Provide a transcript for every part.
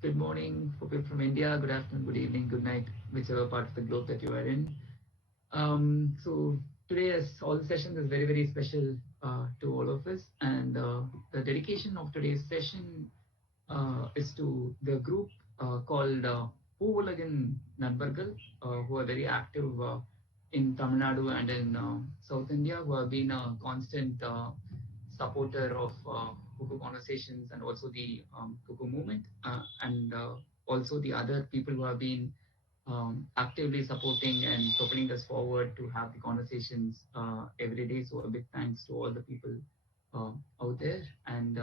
good morning for people from India, good afternoon, good evening, good night, whichever part of the globe that you are in. So today, as all the sessions, is very, very special to all of us. And the dedication of today's session is to the group called Poovulagan Nanbargal, who are very active in Tamil Nadu and in South India, who have been a constant supporter of Cuckoo conversations and also the Cuckoo movement, and also the other people who have been actively supporting and propelling us forward to have the conversations every day. So a big thanks to all the people out there. And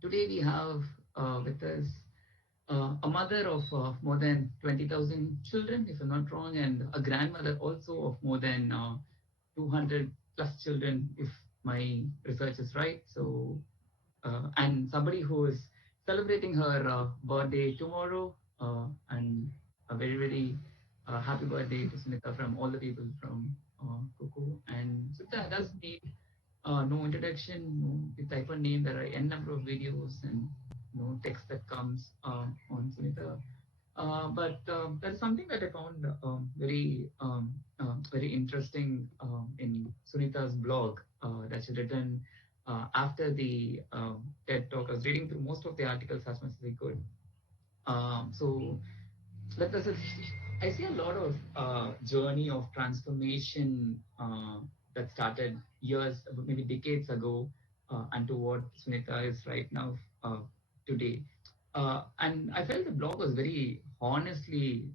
today we have with us a mother of more than 20,000 children, if I'm not wrong, and a grandmother also of more than 200 plus children, if my research is right. So, and somebody who is celebrating her birthday tomorrow, and a very, very happy birthday to Sunitha from all the people from Cuckoo. And Sunitha does need no introduction, no the type of name. There are n number of videos and text that comes on Sunitha. But there's something that I found very interesting in Sunitha's blog that she written after the TED talk. I was reading through most of the articles as much as I could. So that there's I see a lot of journey of transformation that started years, maybe decades ago, and to what Sunitha is right now today. And I felt the blog was very honestly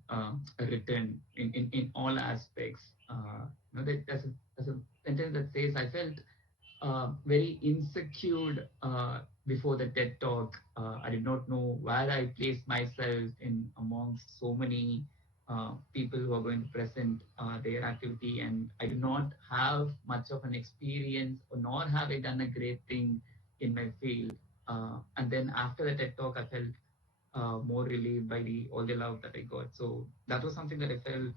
written in all aspects. There's a sentence that says, I felt very insecure before the TED talk. I did not know where I placed myself in amongst so many people who are going to present their activity, and I do not have much of an experience, or nor have I done a great thing in my field. And then after the TED talk, I felt more relieved by all the love that I got. So that was something that I felt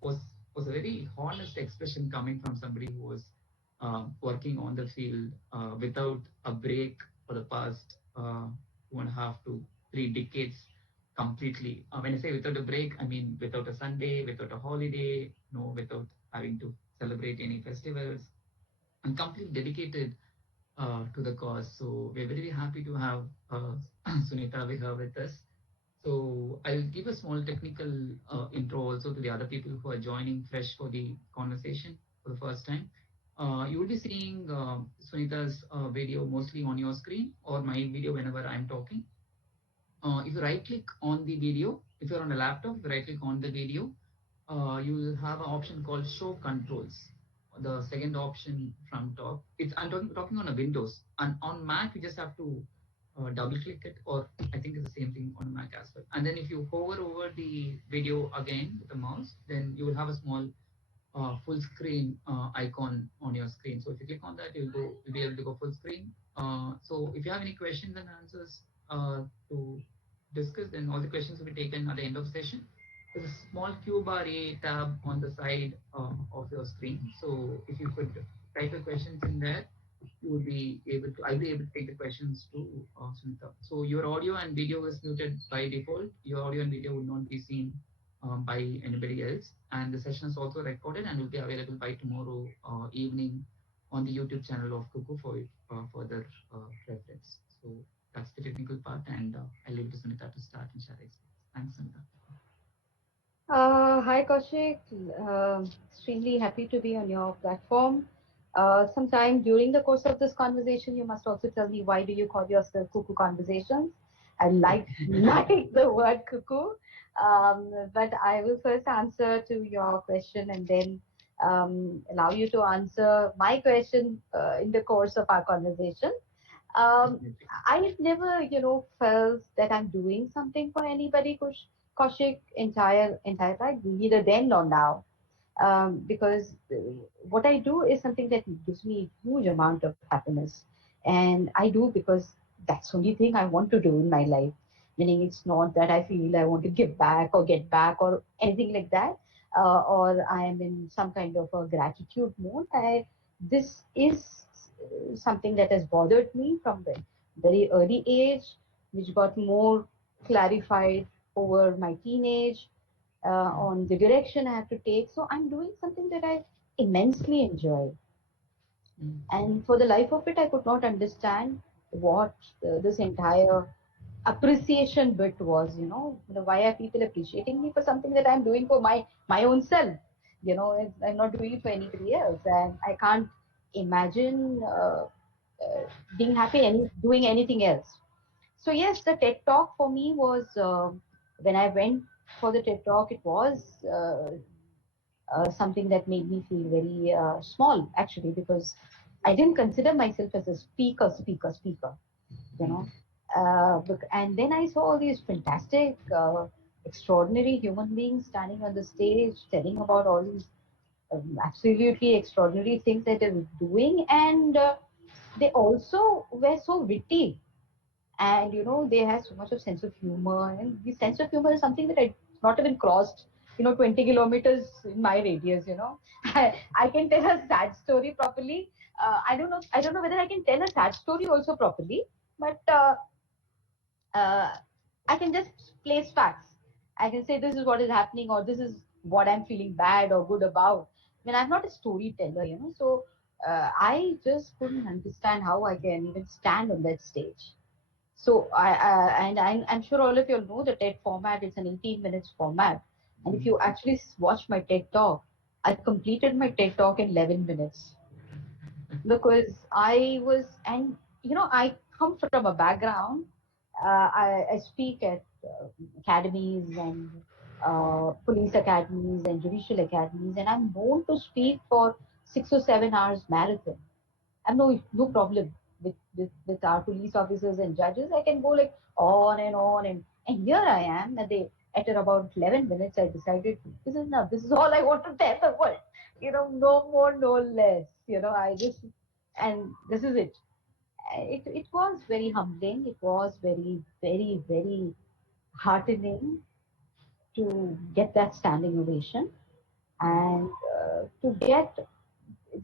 was was a very honest expression coming from somebody who was working on the field without a break for the past 2.5 to 3 decades completely. When I say without a break, I mean without a Sunday, without a holiday, without having to celebrate any festivals, and completely dedicated to the cause. So we're very happy to have Sunitha with us. So I'll give a small technical intro also to the other people who are joining fresh for the conversation for the first time. You will be seeing Sunitha's video mostly on your screen, or my video whenever I'm talking. If you right click on the video, if you're on a laptop, if you right click on the video, you will have an option called show controls. The second option from top. I'm talking on a Windows, and on Mac you just have to double click it, or I think it's the same thing on a Mac as well. And then if you hover over the video again with the mouse, then you will have a small full screen icon on your screen. So if you click on that, you'll be able to go full screen. So if you have any questions and answers to discuss, then all the questions will be taken at the end of the session. There's a small Q bar A tab on the side of your screen. So if you could type your questions in there, you will be able to. I'll be able to take the questions to Sunitha. So your audio and video is muted by default. Your audio and video will not be seen by anybody else. And the session is also recorded and will be available by tomorrow evening on the YouTube channel of Cuckoo for further reference. So that's the technical part, and I'll leave it to Sunitha to start and share experience. Thanks, Sunitha. Hi Kaushik, extremely happy to be on your platform. Sometime during the course of this conversation, you must also tell me why do you call yourself Cuckoo Conversations? I like the word cuckoo, but I will first answer to your question and then allow you to answer my question in the course of our conversation. Um, I've never, felt that I'm doing something for anybody, Kaushik, entire life, neither then nor now. Because what I do is something that gives me a huge amount of happiness, and I do because that's the only thing I want to do in my life. Meaning, it's not that I feel I want to give back or get back or anything like that, or I am in some kind of a gratitude mode. This is something that has bothered me from the very early age. which got more clarified over my teenage, on the direction I have to take. So I'm doing something that I immensely enjoy. And for the life of it, I could not understand what this entire appreciation bit was. Why are people appreciating me for something that I'm doing for my own self? I'm not doing it for anybody else, and I can't imagine being happy doing anything else. So yes, the TED Talk for me was, when I went for the TED Talk, it was something that made me feel very small, actually, because I didn't consider myself as a speaker. You know, and then I saw all these fantastic, extraordinary human beings standing on the stage, telling about all these absolutely extraordinary things that they're doing, and they also were so witty, and they have so much of sense of humor, and the sense of humor is something that I not even crossed 20 kilometers in my radius. I can tell a sad story properly. I don't know whether I can tell a sad story also properly, but uh, I can just place facts. I can say this is what is happening, or this is what I'm feeling bad or good about. I mean, I'm not a storyteller, so I just couldn't understand how I can even stand on that stage. So I'm sure all of you know the TED format. It's an 18 minutes format, and if you actually watch my TED talk, I completed my TED talk in 11 minutes, because I was, and I come from a background. I speak at academies and police academies and judicial academies, and I'm known to speak for 6 or 7 hours marathon. I have no problem with our police officers and judges. I can go like on and on, and here I am at about 11 minutes. I decided this is enough. This is all I want to tell the world. No more, no less. I just, and this is it. It was very humbling. It was very, very, very heartening to get that standing ovation, and to get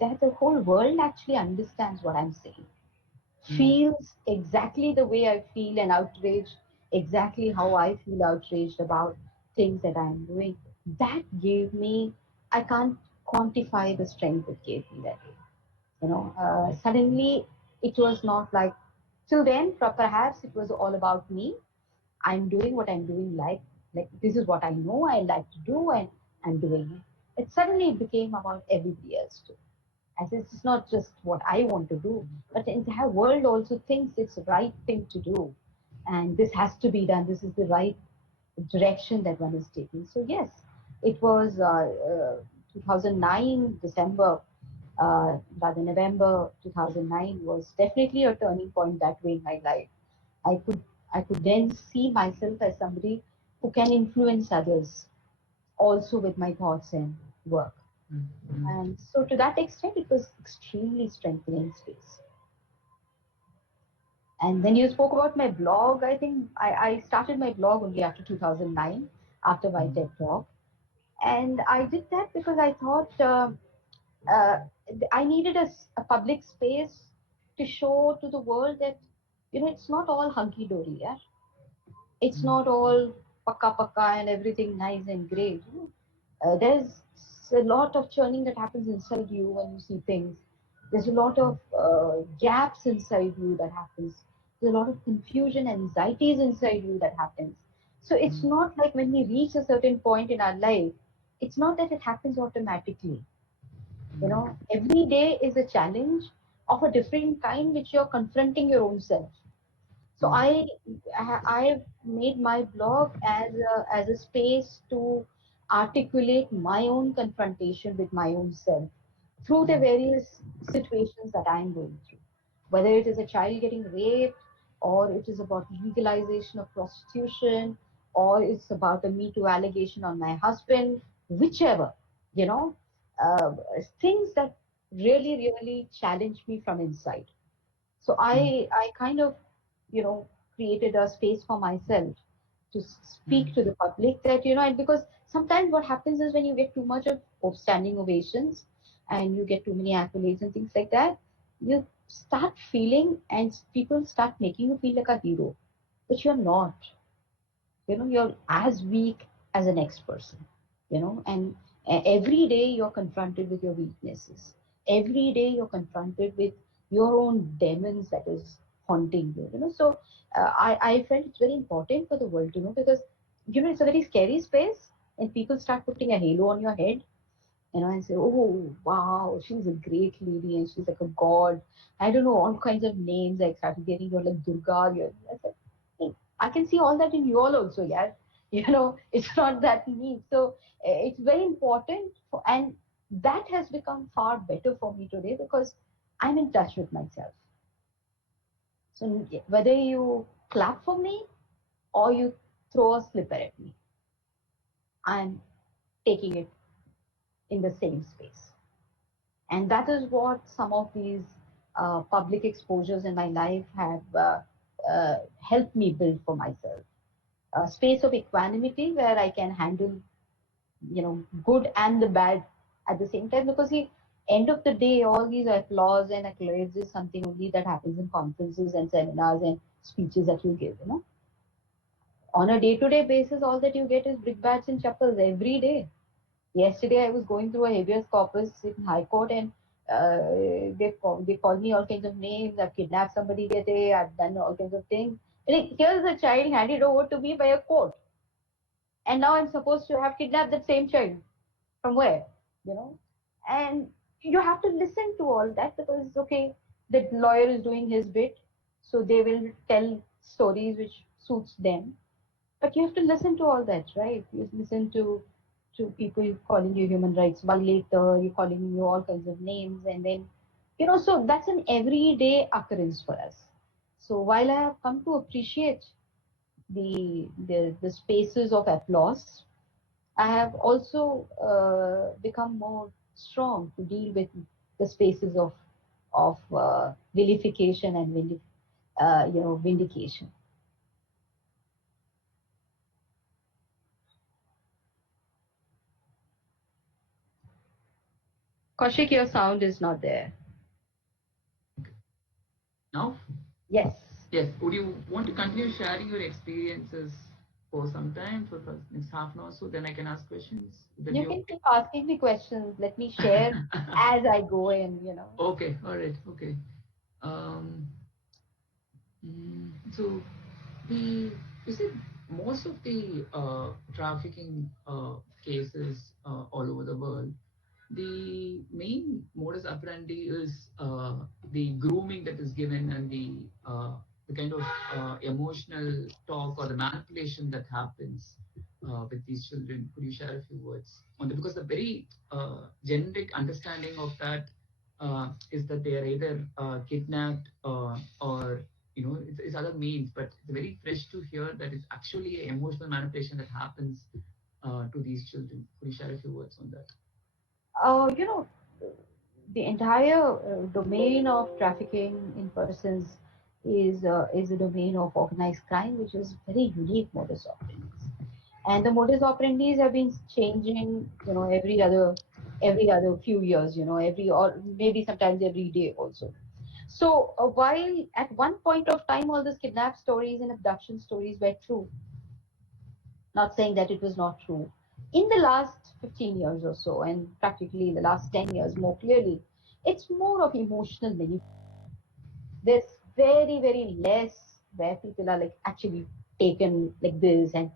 that the whole world actually understands what I'm saying, feels exactly the way I feel, and outraged exactly how I feel outraged about things that I'm doing. That gave me, I can't quantify the strength it gave me that day. Suddenly it was not like, till then, perhaps it was all about me. I'm doing what I'm doing, like this is what I know I like to do, and I'm doing it. It suddenly became about everybody else too. As it's not just what I want to do, but the entire world also thinks it's the right thing to do. And this has to be done. This is the right direction that one is taking. So, yes, it was 2009, December, rather November 2009 was definitely a turning point that way in my life. I could, I could then see myself as somebody who can influence others also with my thoughts and work. And so to that extent, it was extremely strengthening space. And when you spoke about my blog, I think I started my blog only after 2009, after my TED talk. And I did that because I thought uh, I needed a public space to show to the world that, it's not all hunky-dory. Yeah? It's not all pakka pakka and everything nice and great. There's a lot of churning that happens inside you when you see things. There's a lot of gaps inside you that happens. There's a lot of confusion, anxieties inside you that happens. So it's not like when we reach a certain point in our life, it's not that it happens automatically. Every day is a challenge of a different kind which you're confronting your own self. So I made my blog as a space to articulate my own confrontation with my own self through the various situations that I'm going through, whether it is a child getting raped, or it is about legalization of prostitution, or it's about a Me Too allegation on my husband, whichever, you know, uh, things that really, really challenge me from inside. So I kind of, you know, created a space for myself to speak to the public that, and because sometimes what happens is when you get too much of standing ovations and you get too many accolades and things like that, you start feeling, and people start making you feel like a hero. but you're not. You're as weak as the next person. And every day you're confronted with your weaknesses. Every day you're confronted with your own demons that is haunting you. So I felt it's very important for the world to know, because it's a very scary space, and people start putting a halo on your head, and say, oh, wow, she's a great lady and she's like a god. I don't know, all kinds of names I started getting. You're like Durga. I said, hey, I can see all that in you all also, yeah. It's not that neat. So it's very important, and that has become far better for me today because I'm in touch with myself. So whether you clap for me or you throw a slipper at me, I'm taking it in the same space. And that is what some of these public exposures in my life have helped me build for myself. A space of equanimity where I can handle, good and the bad at the same time. Because the end of the day, all these applause and accolades is something only that happens in conferences and seminars and speeches that you give. On a day-to-day basis, all that you get is brickbats and chappals every day. Yesterday, I was going through a habeas corpus in High Court, and they called me all kinds of names. I've kidnapped somebody the other day. I've done all kinds of things. Here's a child handed over to me by a court, and now I'm supposed to have kidnapped that same child from where? You know, and you have to listen to all that, because okay, the lawyer is doing his bit, so they will tell stories which suits them, but you have to listen to all that, right? You listen to people calling you human rights violator, you calling you all kinds of names, and then so that's an everyday occurrence for us. So while I have come to appreciate the spaces of applause, I have also become more strong to deal with the spaces of vilification and vindication. Kaushik, your sound is not there. Now, Yes. yes. Would you want to continue sharing your experiences for some time, for the next half an hour, so then I can ask questions? Would that You be can okay? keep asking me questions. Let me share as I go in. Okay, all right, okay. Um, so the you said most of the trafficking cases all over the world, the main modus operandi is the grooming that is given, and the kind of emotional talk or the manipulation that happens with these children. Could you share a few words on that? Because the very generic understanding of that is that they are either kidnapped or it's other means, but it's very fresh to hear that it's actually an emotional manipulation that happens to these children. Could you share a few words on that? uh, you know, the entire domain of trafficking in persons is a domain of organized crime, which is very unique modus operandi. And the modus operandi have been changing, every other few years, every or maybe sometimes every day also. So while at one point of time all these kidnap stories and abduction stories were true, not saying that it was not true. In the last 15 years or so, and practically in the last 10 years more clearly, it's more of emotional manipulation. There's very, very less where people are like actually taken like this and,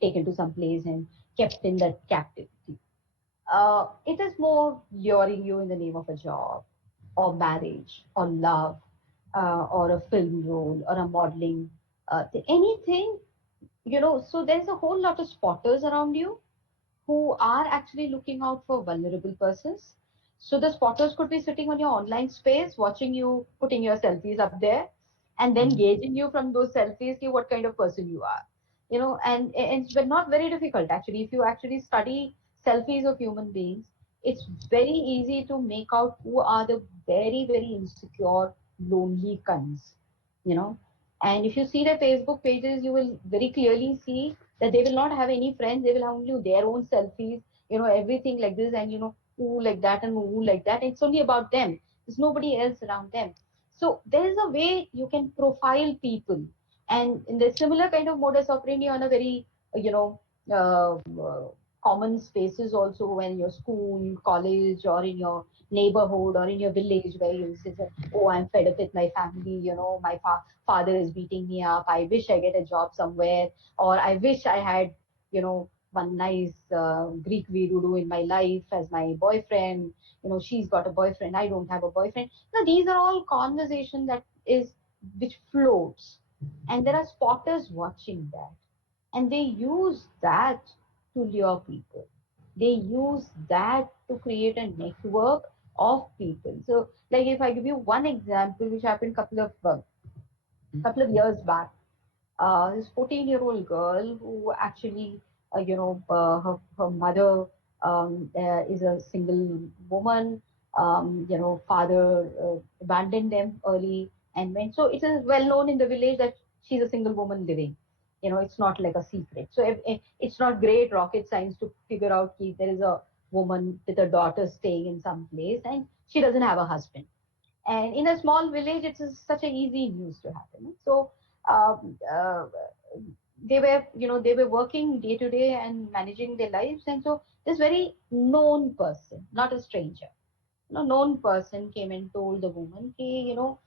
taken to some place and kept in that captivity. It is more luring you in the name of a job or marriage or love, or a film role or a modeling, anything, so there's a whole lot of spotters around you who are actually looking out for vulnerable persons. So the spotters could be sitting on your online space, watching you, putting your selfies up there, and then Mhm. gauging you from those selfies, see what kind of person you are. And it's not very difficult actually. If you actually study selfies of human beings, it's very easy to make out who are the very, very insecure, lonely cunts. You know, and if you see their Facebook pages, you will very clearly see that they will not have any friends. They will have only their own selfies, everything like this, and who like that and who like that. It's only about them. There's nobody else around them. So there is a way you can profile people And in the similar kind of modus operandi on a very, you know, uh, uh, common spaces also, when your school, college, or in your neighborhood or in your village, where you say, oh, I'm fed up with my family, you know, my father is beating me up. I wish I get a job somewhere, or I wish I had, you know, one nice Greek Virudu in my life as my boyfriend. You know, she's got a boyfriend. I don't have a boyfriend. Now, these are all conversation that is which floats, and there are spotters watching that, and they use that to lure people. They use that to create a network of people. So, like if I give you one example, which happened couple of years back, this 14-year-old girl who actually, her mother is a single woman. Father abandoned them early and went. So it is well known in the village that she's a single woman living. You know, it's not like a secret. So if it's not great rocket science to figure out if there is a woman with a daughter staying in some place and she doesn't have a husband. And in a small village, it is such an easy news to happen. So um, uh, they were working day to day and managing their lives. And so this very known person, not a stranger, known person came and told the woman, hey, your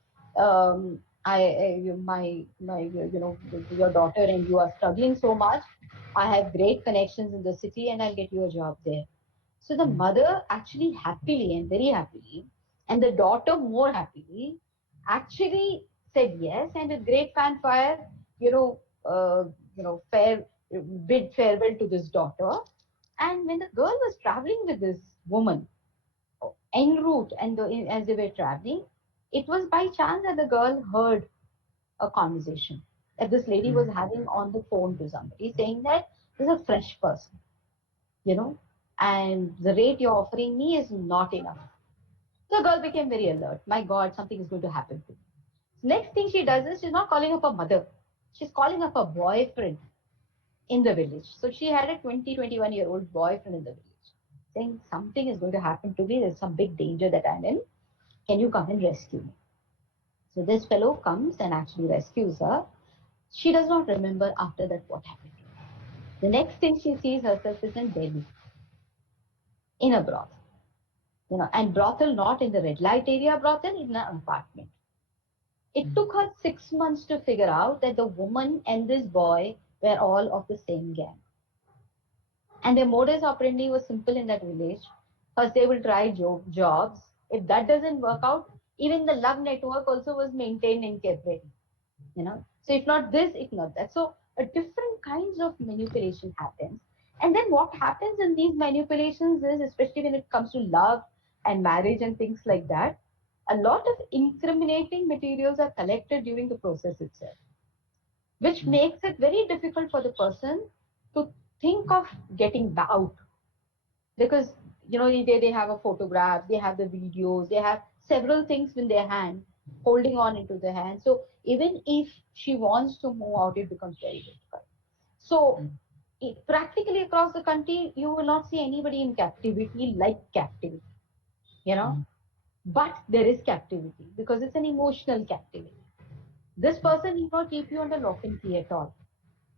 daughter and you are struggling so much. I have great connections in the city and I'll get you a job there. So the mother actually happily and very happily, and the daughter more happily, actually said yes, and with great fanfare, you know, uh, fair bid farewell to this daughter. And when the girl was traveling with this woman en route, and as they were traveling, it was by chance that the girl heard a conversation that this lady was having on the phone to somebody, saying that this is a fresh person, you know, and the rate you're offering me is not enough. The girl became very alert. My God, something is going to happen to me. Next thing she does is she's not calling up her mother. She's calling up her boyfriend in the village. So she had a 21-year-old boyfriend in the village, saying something is going to happen to me. There's some big danger that I'm in. Can you come and rescue me? So this fellow comes and actually rescues her. She does not remember after that what happened to her. The next thing she sees herself is in Delhi, in a brothel. And brothel not in the red light area brothel, in an apartment. It took her 6 months to figure out that the woman and this boy were all of the same gang. And their modus operandi was simple in that village. First, they will try jobs. If that doesn't work out, even the love network also was maintained and kept ready. So if not this, if not that. So a different kinds of manipulation happens. And then what happens in these manipulations is, especially when it comes to love and marriage and things like that, a lot of incriminating materials are collected during the process itself, which makes it very difficult for the person to think of getting out, because they have a photograph, they have the videos, they have several things in their hand, holding on into their hand. So even if she wants to move out, it becomes very difficult. So practically across the country, you will not see anybody in captivity like captivity, you know but there is captivity because it's an emotional captivity. This person will not keep you under lock and key at all.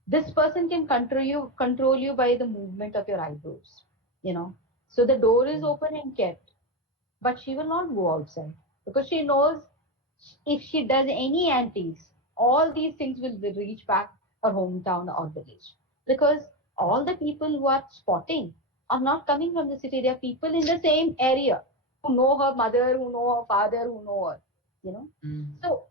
This person can control you by the movement of your eyebrows. you know so the door is open and kept, but she will not go outside, because she knows if she does any antics, all these things will reach back her hometown or village. Because all the people who are spotting are not coming from the city. They are people in the same area who know her mother, who know her father, who know her. You know, so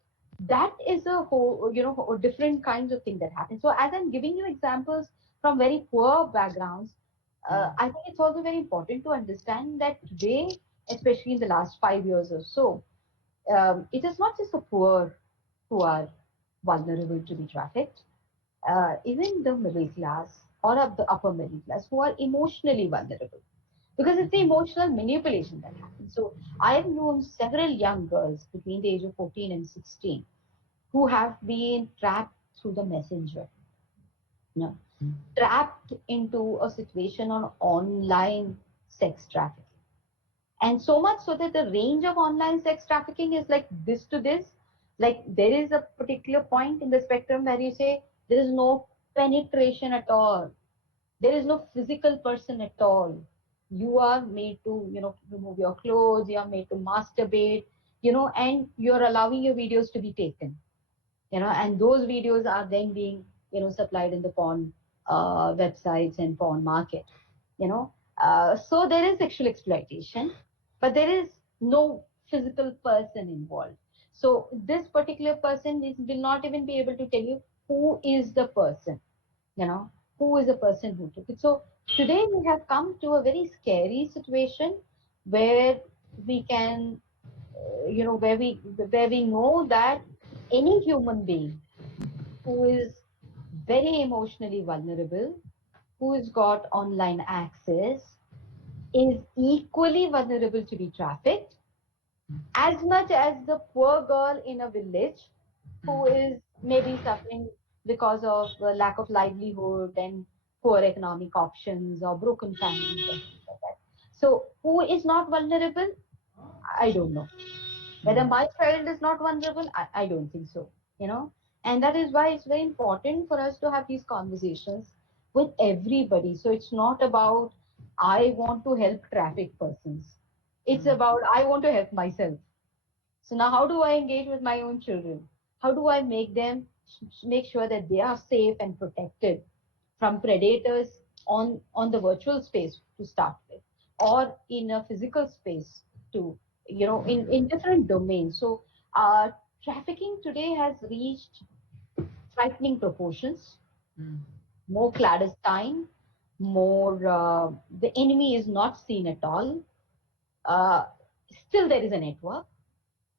that is a whole, different kinds of thing that happen. So as I'm giving you examples from very poor backgrounds, I think it's also very important to understand that today, especially in the last 5 years or so, it is not just the poor who are vulnerable to be trafficked. Even the middle class or of the upper middle class who are emotionally vulnerable, because it's the emotional manipulation that happens. So I have known several young girls between the age of 14 and 16 who have been trapped through the messenger, you know, trapped into a situation on online sex trafficking. And so much so that the range of online sex trafficking is like this to this. Like there is a particular point in the spectrum where you say there is no penetration at all. There is no physical person at all. You are made to, remove your clothes, you are made to masturbate, and you're allowing your videos to be taken, and those videos are then being, supplied in the porn websites and porn market, you know. So there is sexual exploitation, but there is no physical person involved. So this particular person will not even be able to tell you who is the person, you know, who is the person who took it. So today we have come to a very scary situation where we can, where we know that any human being who is very emotionally vulnerable, who has got online access, is equally vulnerable to be trafficked as much as the poor girl in a village who is maybe suffering because of lack of livelihood and poor economic options or broken families and things like that. So, who is not vulnerable? I don't know. Whether my child is not vulnerable, I don't think so. You know, and that is why it's very important for us to have these conversations with everybody. So it's not about I want to help traffic persons. It's about I want to help myself. So now, how do I engage with my own children? How do I make them make sure that they are safe and protected from predators on the virtual space to start with, or in a physical space to, in different domains. So trafficking today has reached frightening proportions, more clandestine, more the enemy is not seen at all. Uh, Still, there is a network.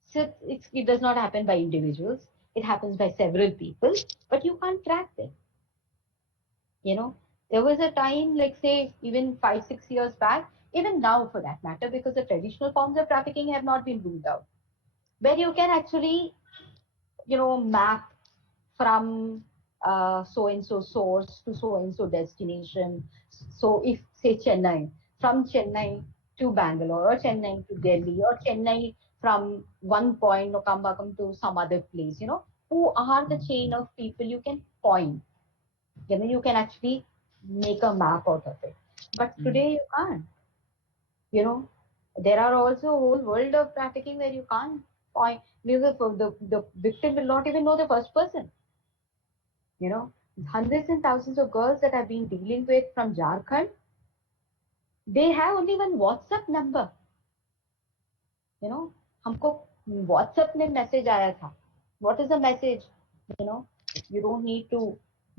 So it does not happen by individuals. It happens by several people, but you can't track them. You know, there was a time, like say, even 5, 6 years back, even now for that matter, because the traditional forms of trafficking have not been ruled out, where you can actually, map from so and so source to so and so destination. So if say Chennai, from Chennai to Bangalore, or Chennai to Delhi, or Chennai from one point or Kambakam to some other place, who are the chain of people you can point, you can actually make a map out of it. But today you can't, you know. There are also a whole world of trafficking where you can't point, because the victim will not even know the first person. You know, hundreds and thousands of girls that I've been dealing with from Jharkhand, they have only one WhatsApp number. You know, हमको WhatsApp में message आया था. What is the message? You know, you don't need to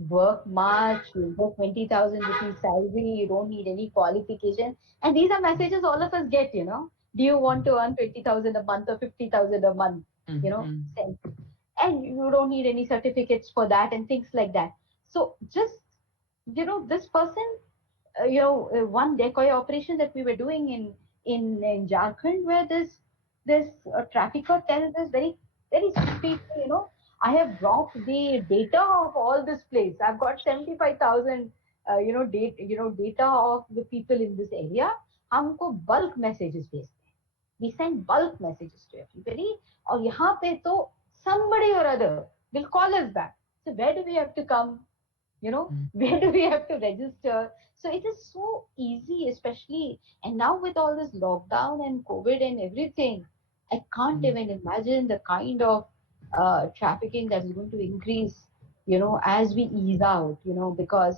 work much. You get 20,000 rupees salary. You don't need any qualification. And these are messages all of us get. You know, do you want to earn 20,000 a month or 50,000 a month? You know, send. And you don't need any certificates for that and things like that. So just, this person, one decoy operation that we were doing in Jharkhand, where this trafficker tells this very very sweet, I have brought the data of all this place. I've got 75,000 data of the people in this area. हमको bulk messages भेजते हैं. We send bulk messages to everybody. और यहाँ पे तो somebody or other will call us back. So where do we have to come? Where do we have to register? So it is so easy, especially, and now with all this lockdown and COVID and everything, I can't even imagine the kind of trafficking that is going to increase, as we ease out, because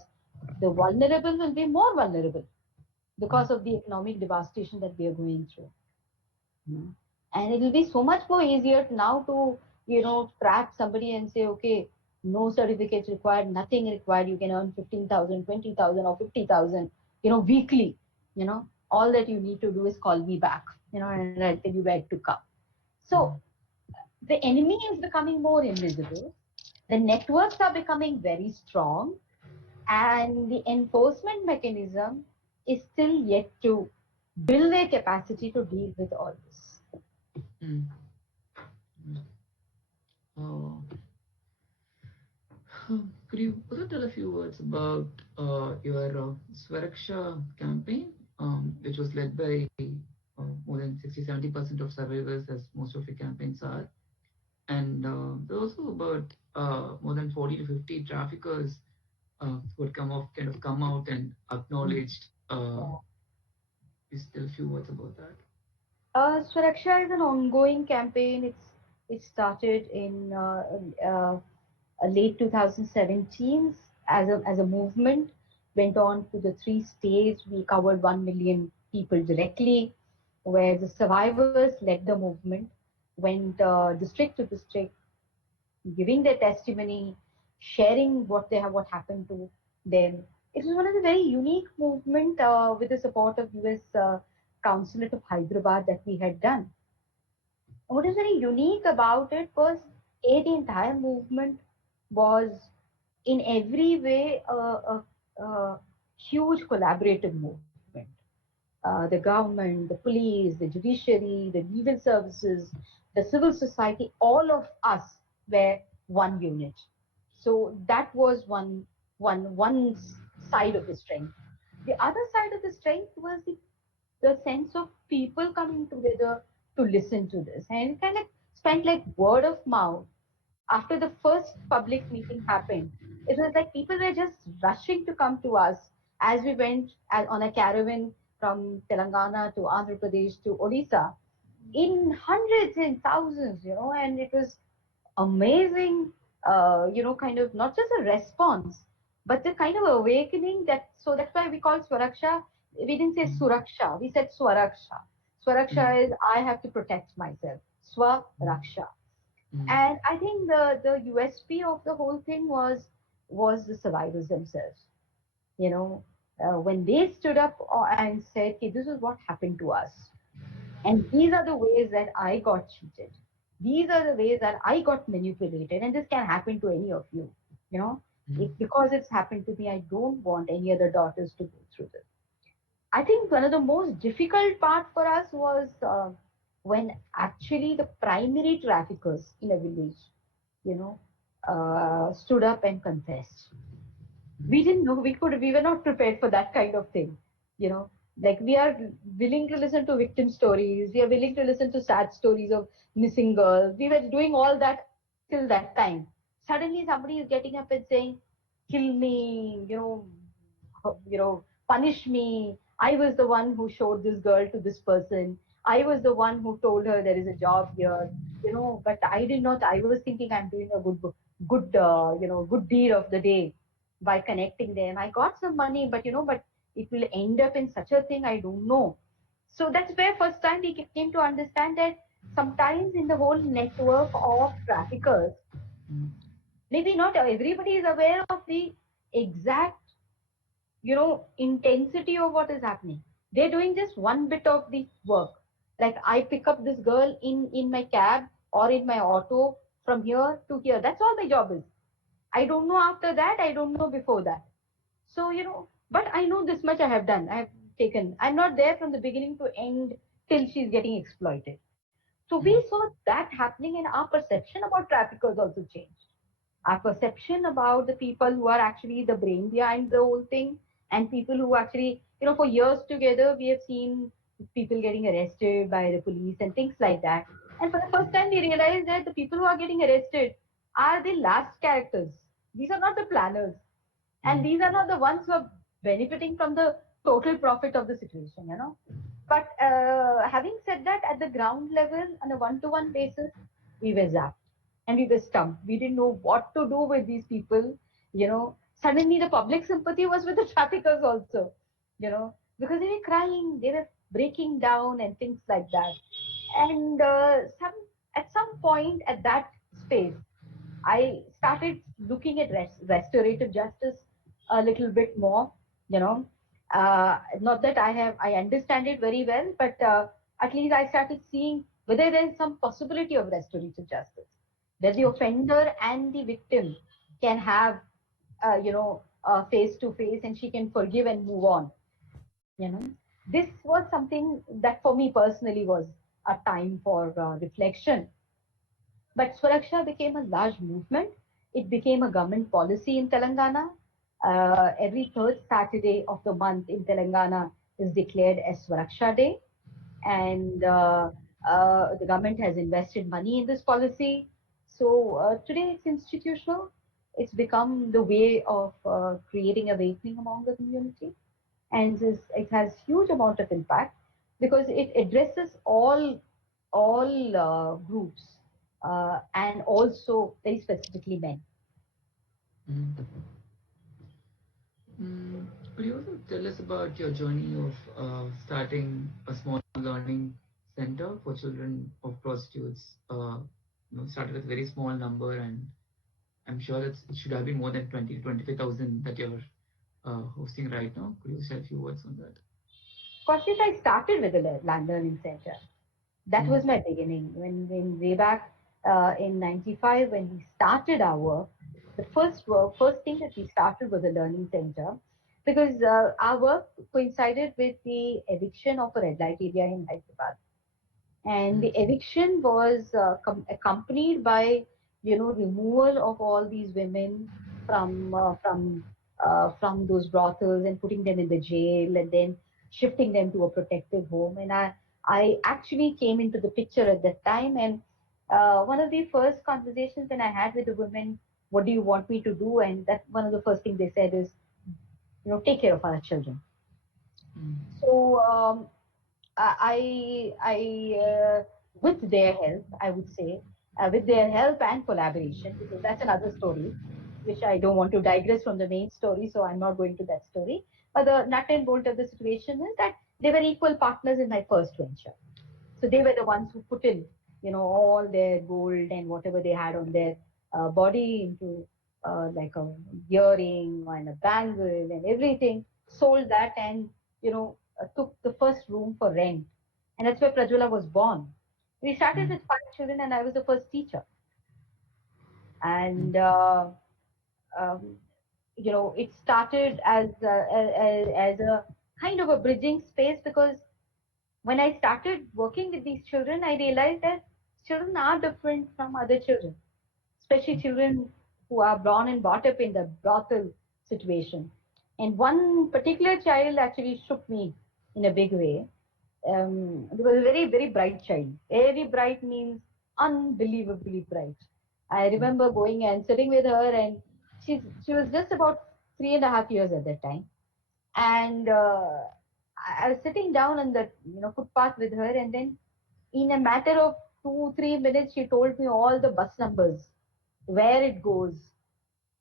the vulnerable will be more vulnerable because of the economic devastation that we are going through. Mm. And it will be so much more easier now to, track somebody and say, okay, no certificates required, nothing required. You can earn 15,000, 20,000, or 50,000, weekly. All that you need to do is call me back, and I'll tell you where to come. So the enemy is becoming more invisible. The networks are becoming very strong, and the enforcement mechanism is still yet to build their capacity to deal with all this. Oh. Could you also tell a few words about your Swaraksha campaign, which was led by more than 60-70% of survivors, as most of your campaigns are? And there were also about more than 40 to 50 traffickers who had come out and acknowledged. Is still a few words about that? Suraksha is an ongoing campaign. It started in late 2017 as a movement. Went on to the 3 states. We covered 1 million people directly, where the survivors led the movement. Went district to district, giving their testimony, sharing what happened to them. It was one of the very unique movement with the support of U.S. Consulate of Hyderabad that we had done. What is very unique about it was, the entire movement was in every way a huge collaborative movement. The government, the police, the judiciary, the legal services, the civil society, all of us were one unit. So that was one side of the strength. The other side of the strength was the sense of people coming together to listen to this, and it kind of spent like word of mouth. After the first public meeting happened, it was like people were just rushing to come to us as we went on a caravan from Telangana to Andhra Pradesh to Odisha in hundreds and thousands, and it was amazing, kind of not just a response, but the kind of awakening that, so that's why we call Swaraksha. We didn't say Mm, Suraksha, we said Swaraksha. mm, Swaraksha is I have to protect myself. mm, Swaraksha. mm, And I think the USP of the whole thing was the survivors themselves. You know, when they stood up and said, "Okay, this is what happened to us, and these are the ways that I got cheated. These are the ways that I got manipulated, and this can happen to any of you." You know, mm, because it's happened to me, I don't want any other daughters to go through this. I think one of the most difficult part for us was when actually the primary traffickers in a village, you know, stood up and confessed. We didn't know, we were not prepared for that kind of thing, you know. Like, we are willing to listen to victim stories, we are willing to listen to sad stories of missing girls. We were doing all that till that time. Suddenly somebody is getting up and saying, "Kill me, punish me. I was the one who showed this girl to this person. I was the one who told her there is a job here, but I did not. I was thinking I'm doing a good deed of the day by connecting them. I got some money, but it will end up in such a thing. I don't know." So that's where first time we came to understand that sometimes in the whole network of traffickers, mm, maybe not everybody is aware of the exact intensity of what is happening. They're doing just one bit of the work. Like, I pick up this girl in my cab or in my auto from here to here. That's all my job is. I don't know after that. I don't know before that. So, but I know this much I have done. I have taken. I'm not there from the beginning to end till she's getting exploited. So we mm, saw that happening, and our perception about traffickers also changed. Our perception about the people who are actually the brain behind the whole thing, and people who actually, for years together, we have seen people getting arrested by the police and things like that. And for the first time, we realized that the people who are getting arrested are the last characters. These are not the planners. And mm, these are not the ones who are benefiting from the total profit of the situation. But having said that, at the ground level, on a one-to-one basis, we were zapped and we were stumped. We didn't know what to do with these people. Suddenly the public sympathy was with the traffickers also, because they were crying, they were breaking down and things like that. And at some point at that space, I started looking at restorative justice a little bit more. You know, not that I understand it very well, but at least I started seeing whether there is some possibility of restorative justice, that the offender and the victim can have, face to face, and she can forgive and move on. You know, this was something that for me personally was a time for reflection. But Swaraksha became a large movement. It became a government policy in Telangana. Every third Saturday of the month in Telangana is declared as Swaraksha Day. And the government has invested money in this policy. So today it's institutional. It's become the way of creating awakening among the community, and it has huge amount of impact because it addresses all groups and also very specifically men. Mm. Mm. Could you also tell us about your journey of starting a small learning center for children of prostitutes? Started with a very small number, and I'm sure it should have been more than 20 to 25,000 that you're hosting right now. Could you share a few words on that? Cautious, I started with the land learning center. That Mm. was my beginning. When way back in '95, when we started our work, the first thing that we started was a learning center, because our work coincided with the eviction of a red light area in Hyderabad, and Mm. the eviction was accompanied by removal of all these women from uh, from from those brothels and putting them in the jail and then shifting them to a protective home. And I actually came into the picture at that time. And one of the first conversations that I had with the women, what do you want me to do? And that one of the first things they said is, take care of our children. Mm. So with their help, I would say, with their help and collaboration, because that's another story, which I don't want to digress from the main story, so I'm not going to that story. But the nut and bolt of the situation is that they were equal partners in my first venture. So they were the ones who put in, all their gold and whatever they had on their body into like a earring and a bangle and everything, sold that and, took the first room for rent. And that's where Prajwala was born. We started Mm. with 5 children and I was the first teacher. Mm. And, um, it started as a kind of a bridging space, because when I started working with these children, I realized that children are different from other children, especially children who are born and brought up in the brothel situation. And one particular child actually shook me in a big way. It was a very, very bright child. Very bright means unbelievably bright. I Mm. remember going and sitting with her, and she was just about 3.5 years at that time. And I was sitting down on the footpath with her, and then in a matter of 2 3 minutes, she told me all the bus numbers, where it goes,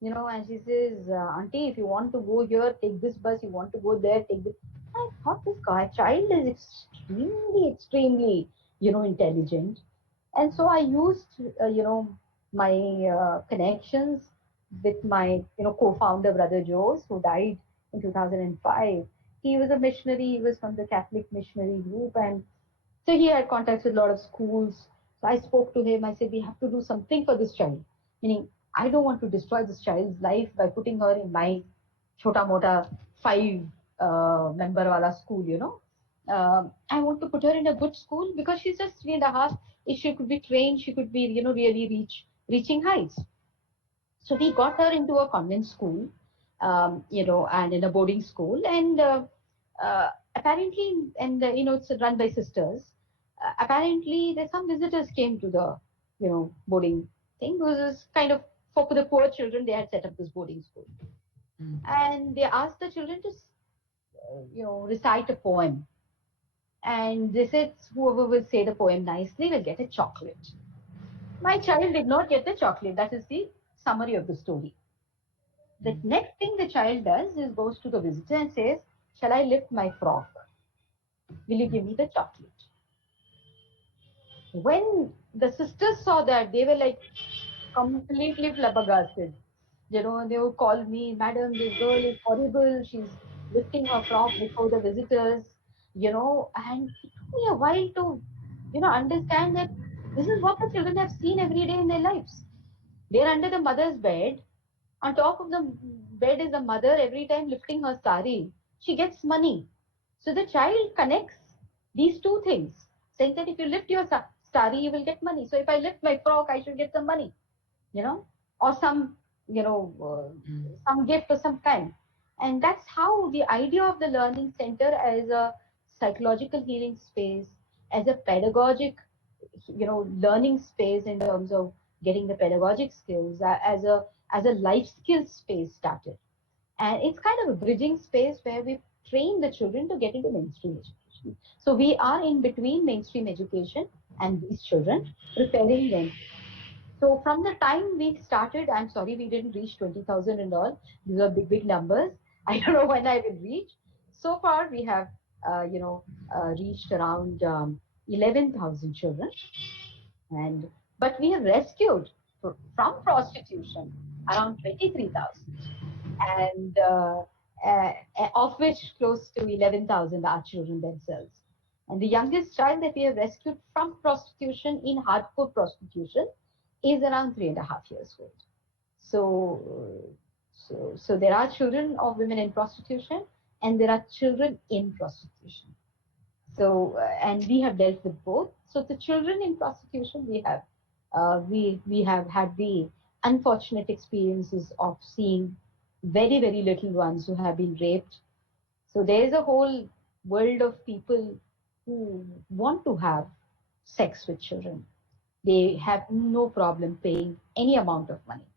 and she says, Auntie, if you want to go here, take this bus. You want to go there, take this. I thought this guy child is extremely, extremely, intelligent. And so I used, my connections with my, co-founder, Brother Jose, who died in 2005. He was a missionary. He was from the Catholic missionary group, and so he had contacts with a lot of schools. So I spoke to him. I said, we have to do something for this child. Meaning, I don't want to destroy this child's life by putting her in my chota mota five member wala school. I want to put her in a good school because she's just 3.5. If she could be trained, she could be, really reaching heights. So we got her into a convent school, and in a boarding school, and apparently, and it's run by sisters. Apparently, there's some visitors came to the, boarding thing. It was this kind of for the poor children. They had set up this boarding school, Mm. and they asked the children to, recite a poem, and they said whoever will say the poem nicely will get a chocolate. My child did not get the chocolate. That is the summary of the story. The Mm. next thing the child does is goes to the visitor and says, shall I lift my frock? Will you Mm. give me the chocolate? When the sisters saw that, they were like completely flabbergasted. They would call me, Madam, this girl is horrible. She's lifting her frock before the visitors, and it took me a while to, understand that this is what the children have seen every day in their lives. They're under the mother's bed. On top of the bed is the mother. Every time lifting her sari, she gets money. So the child connects these two things, saying that if you lift your sari, you will get money. So if I lift my frock, I should get some money, you know, or some, Mm. some gift or some kind. And that's how the idea of the learning center as a psychological healing space, as a pedagogic, learning space in terms of getting the pedagogic skills as a life skills space started. And it's kind of a bridging space where we train the children to get into mainstream education. So we are in between mainstream education and these children, preparing them. So from the time we started, I'm sorry we didn't reach 20,000 and all. These are big, big numbers. I don't know when I will reach. So far we have, reached around 11,000 children, and but we have rescued from prostitution around 23,000, and of which close to 11,000 are children themselves. And the youngest child that we have rescued from prostitution in hardcore prostitution is around 3.5 years old. So there are children of women in prostitution, and there are children in prostitution. So and we have dealt with both. So the children in prostitution, we have had the unfortunate experiences of seeing very little ones who have been raped. So there is a whole world of people who want to have sex with children. They have no problem paying any amount of money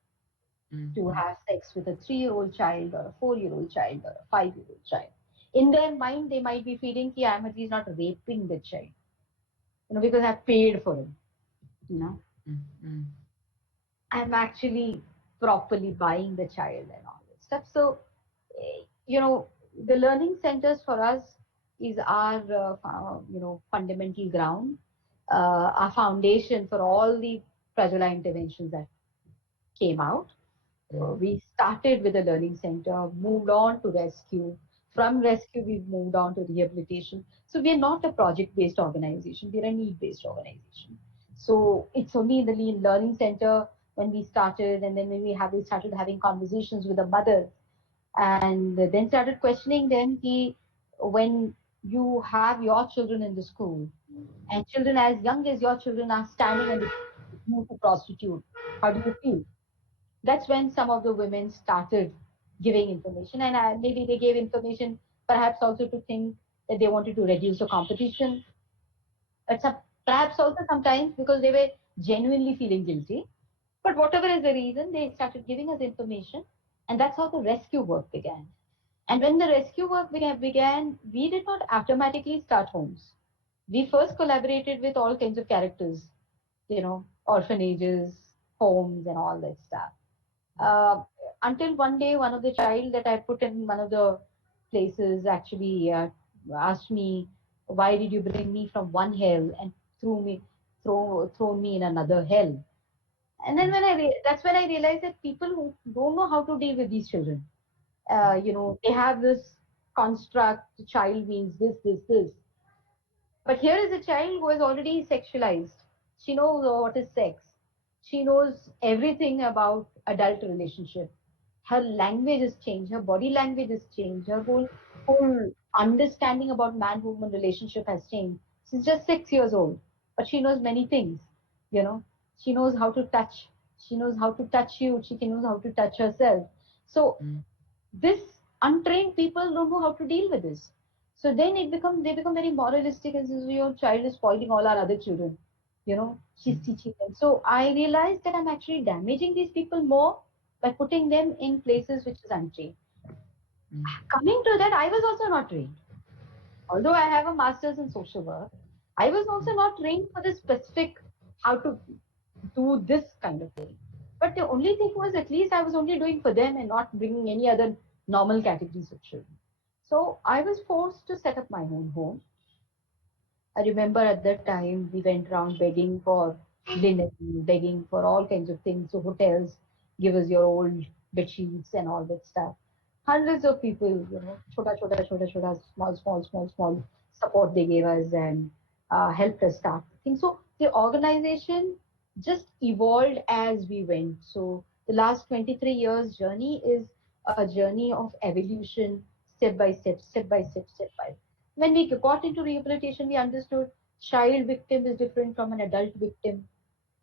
to mm, have sex with a 3-year-old child or a 4-year-old child or a 5-year-old child. In their mind, they might be feeling, "Ki I'm at least not raping the child, because I've paid for it. You know, mm, mm, I'm actually properly buying the child and all that stuff." So, you know, the learning centers for us is our, fundamental ground, our foundation for all the Prajwala interventions that came out. mm, We started with a learning center, moved on to rescue. From rescue, we've moved on to rehabilitation. So we are not a project-based organization. We are a need-based organization. So it's only in the learning center when we started, and then when we started having conversations with the mothers, and then started questioning them. When you have your children in the school, and children as young as your children are standing on the queue to prostitute, how do you feel? That's when some of the women started giving information, and maybe they gave information perhaps also to think that they wanted to reduce the competition, but perhaps also sometimes because they were genuinely feeling guilty. But whatever is the reason, they started giving us information, and that's how the rescue work began. And when the rescue work began, we did not automatically start homes. We first collaborated with all kinds of characters, orphanages, homes, and all that stuff. uh, until one day, one of the child that I put in one of the places actually asked me, "Why did you bring me from one hell and thrown me in another hell?" And then that's when I realized that people who don't know how to deal with these children, they have this construct: the child means this, this, this. But here is a child who is already sexualized. She knows what is sex. She knows everything about adult relationship. Her language has changed. Her body language has changed. Her whole understanding about man-woman relationship has changed. She's just 6 years old, but she knows many things. You know, she knows how to touch. She knows how to touch you. She knows how to touch herself. So mm, this untrained people don't know how to deal with this. So then they become very moralistic and says, "Your child is spoiling all our other children. She's mm, teaching them." So I realized that I'm actually damaging these people more by putting them in places which is untrained. mm, Coming to that, I was also not trained. Although I have a master's in social work, I was also not trained for the specific how to do this kind of thing. But the only thing was, at least I was only doing for them and not bringing any other normal categories of children. So I was forced to set up my own home. I remember at that time we went around begging for linen, begging for all kinds of things. So hotels give us your old bed sheets and all that stuff. Hundreds of people, chota, small support they gave us, and helped us start things. So the organization just evolved as we went. So the last 23 years journey is a journey of evolution, step by step, step by step, step by. When we got into rehabilitation, we understood child victim is different from an adult victim.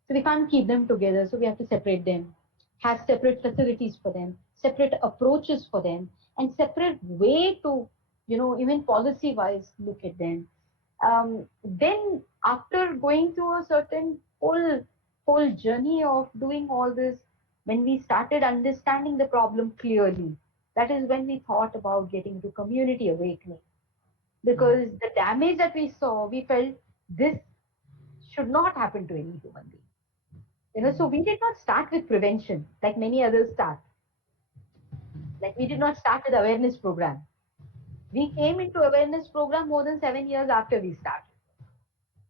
So we can't keep them together. So we have to separate them, have separate facilities for them, separate approaches for them, and separate way to, even policy wise, look at them. Then after going through a certain whole whole journey of doing all this, when we started understanding the problem clearly, that is when we thought about getting to community awakening. Because the damage that we saw, we felt this should not happen to any human being. So we did not start with prevention like many others start. Like we did not start with awareness program. We came into awareness program more than 7 years after we started.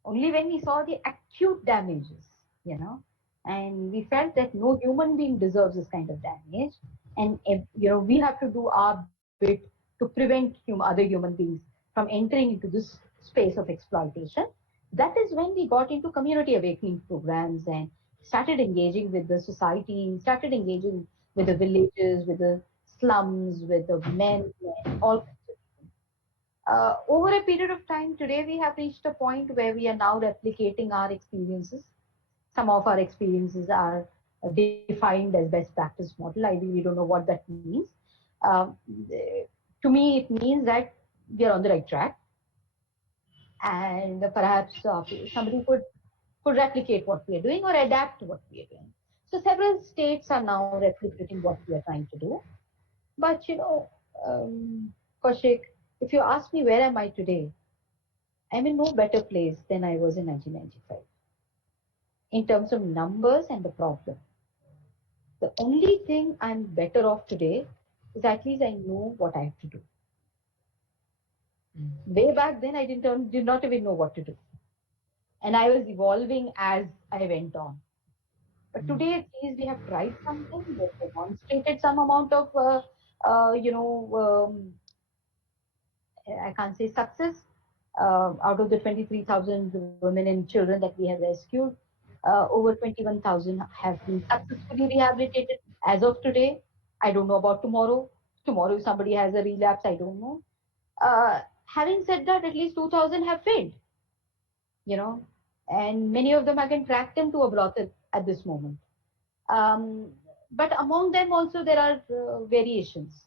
Only when we saw the acute damages, you know, and we felt that no human being deserves this kind of damage, and we have to do our bit to prevent other human beings from entering into this space of exploitation. That is when we got into community awakening programs and started engaging with the society, started engaging with the villages, with the slums, with the men, and all kinds of people. Over a period of time, today we have reached a point where we are now replicating our experiences. Some of our experiences are defined as best practice model. I really don't know what that means. Um, eh, to me, it means that we are on the right track, and perhaps somebody could replicate what we are doing or adapt to what we are doing. So several states are now replicating what we are trying to do. But Kaushik, if you ask me where am I today, I'm in no better place than I was in 1995 in terms of numbers and the problem. The only thing I'm better off today is at least I know what I have to do. Way back then, did not even know what to do. And I was evolving as I went on. But today, at least we have tried something, we have demonstrated some amount of, uh, you know, um, I can't say success. Out of the 23,000 women and children that we have rescued, over 21,000 have been successfully rehabilitated as of today. I don't know about tomorrow. Tomorrow, if somebody has a relapse, I don't know. Having said that, at least 2,000 have failed, you know, and many of them I can track them to a brothel at this moment. Um, but among them also there are variations,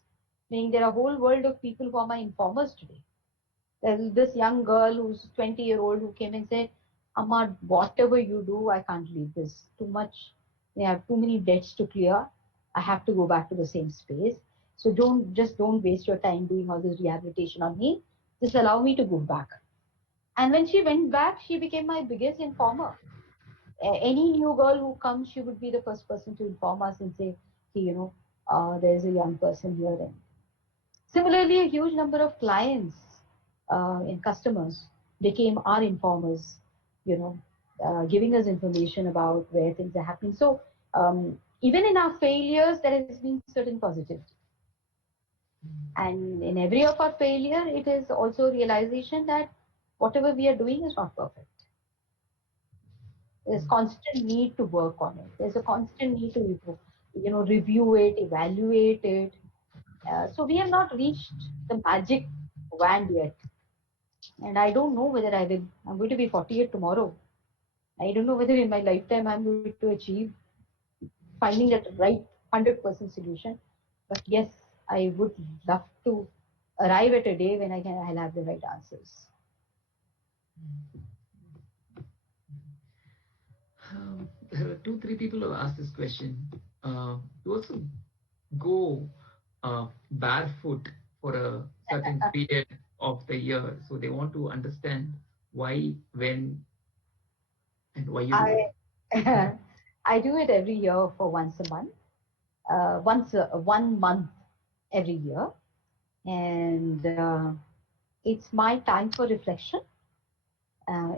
meaning there are a whole world of people who are my informers today. There's this young girl who's 20-year-old who came and said, Amma, whatever you do, I can't leave this. Too much, I have too many debts to clear. I have to go back to the same space. So don't waste your time doing all this rehabilitation on me. Just allow me to go back. And when she went back, she became my biggest informer. Any new girl who comes, she would be the first person to inform us and say, hey, there's a young person here. And similarly, a huge number of clients and customers became our informers, you know, giving us information about where things are happening. So even in our failures, there has been certain positivity. And in every of our failure, it is also a realization that whatever we are doing is not perfect. There's constant need to work on it. There's a constant need to, review it, evaluate it. So we have not reached the magic wand yet. And I don't know whether I will. I'm going to be 48 tomorrow. I don't know whether in my lifetime I'm going to achieve finding that right 100% solution. But yes, I would love to arrive at a day when I'll have the right answers. There are two, three people who have asked this question. You also go barefoot for a certain period of the year, so they want to understand why, when, and why you do I it. I do it every year for once a month, one month every year, and it's my time for reflection.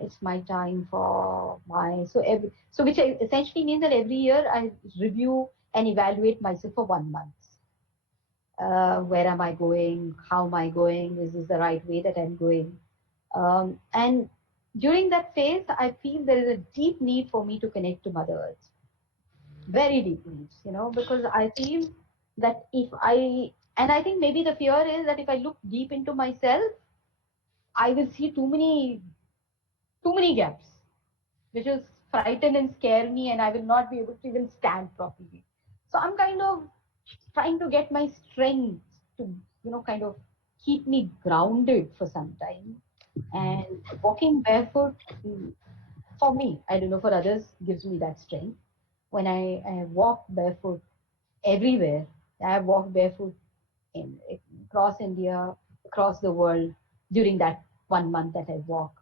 It's my time for so which essentially means that every year I review and evaluate myself for 1 month. Where am I going? How am I going? Is this the right way that I'm going? And during that phase, I feel there is a deep need for me to connect to Mother Earth. Very deep needs, because I feel that and I think maybe the fear is that if I look deep into myself, I will see too many gaps, which will frighten and scare me, and I will not be able to even stand properly. So I'm kind of trying to get my strength to, kind of keep me grounded for some time. And walking barefoot, For me, I don't know, for others, gives me that strength. When I walk barefoot everywhere, I have walked barefoot in, across India, across the world during that 1 month that I walk.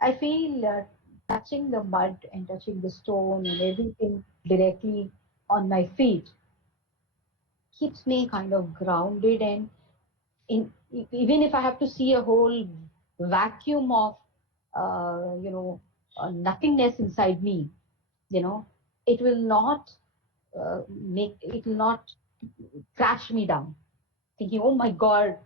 I feel touching the mud and touching the stone and everything directly on my feet keeps me kind of grounded, and even if I have to see a whole vacuum of nothingness inside me, you know, it will not it will not crash me down thinking, oh my God,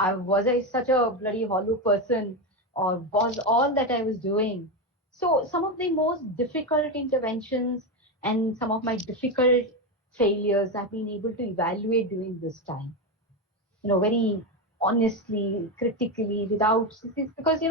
was I such a bloody hollow person, or was all that I was doing? So some of the most difficult interventions and some of my difficult failures I've been able to evaluate during this time, very honestly, critically, without, because,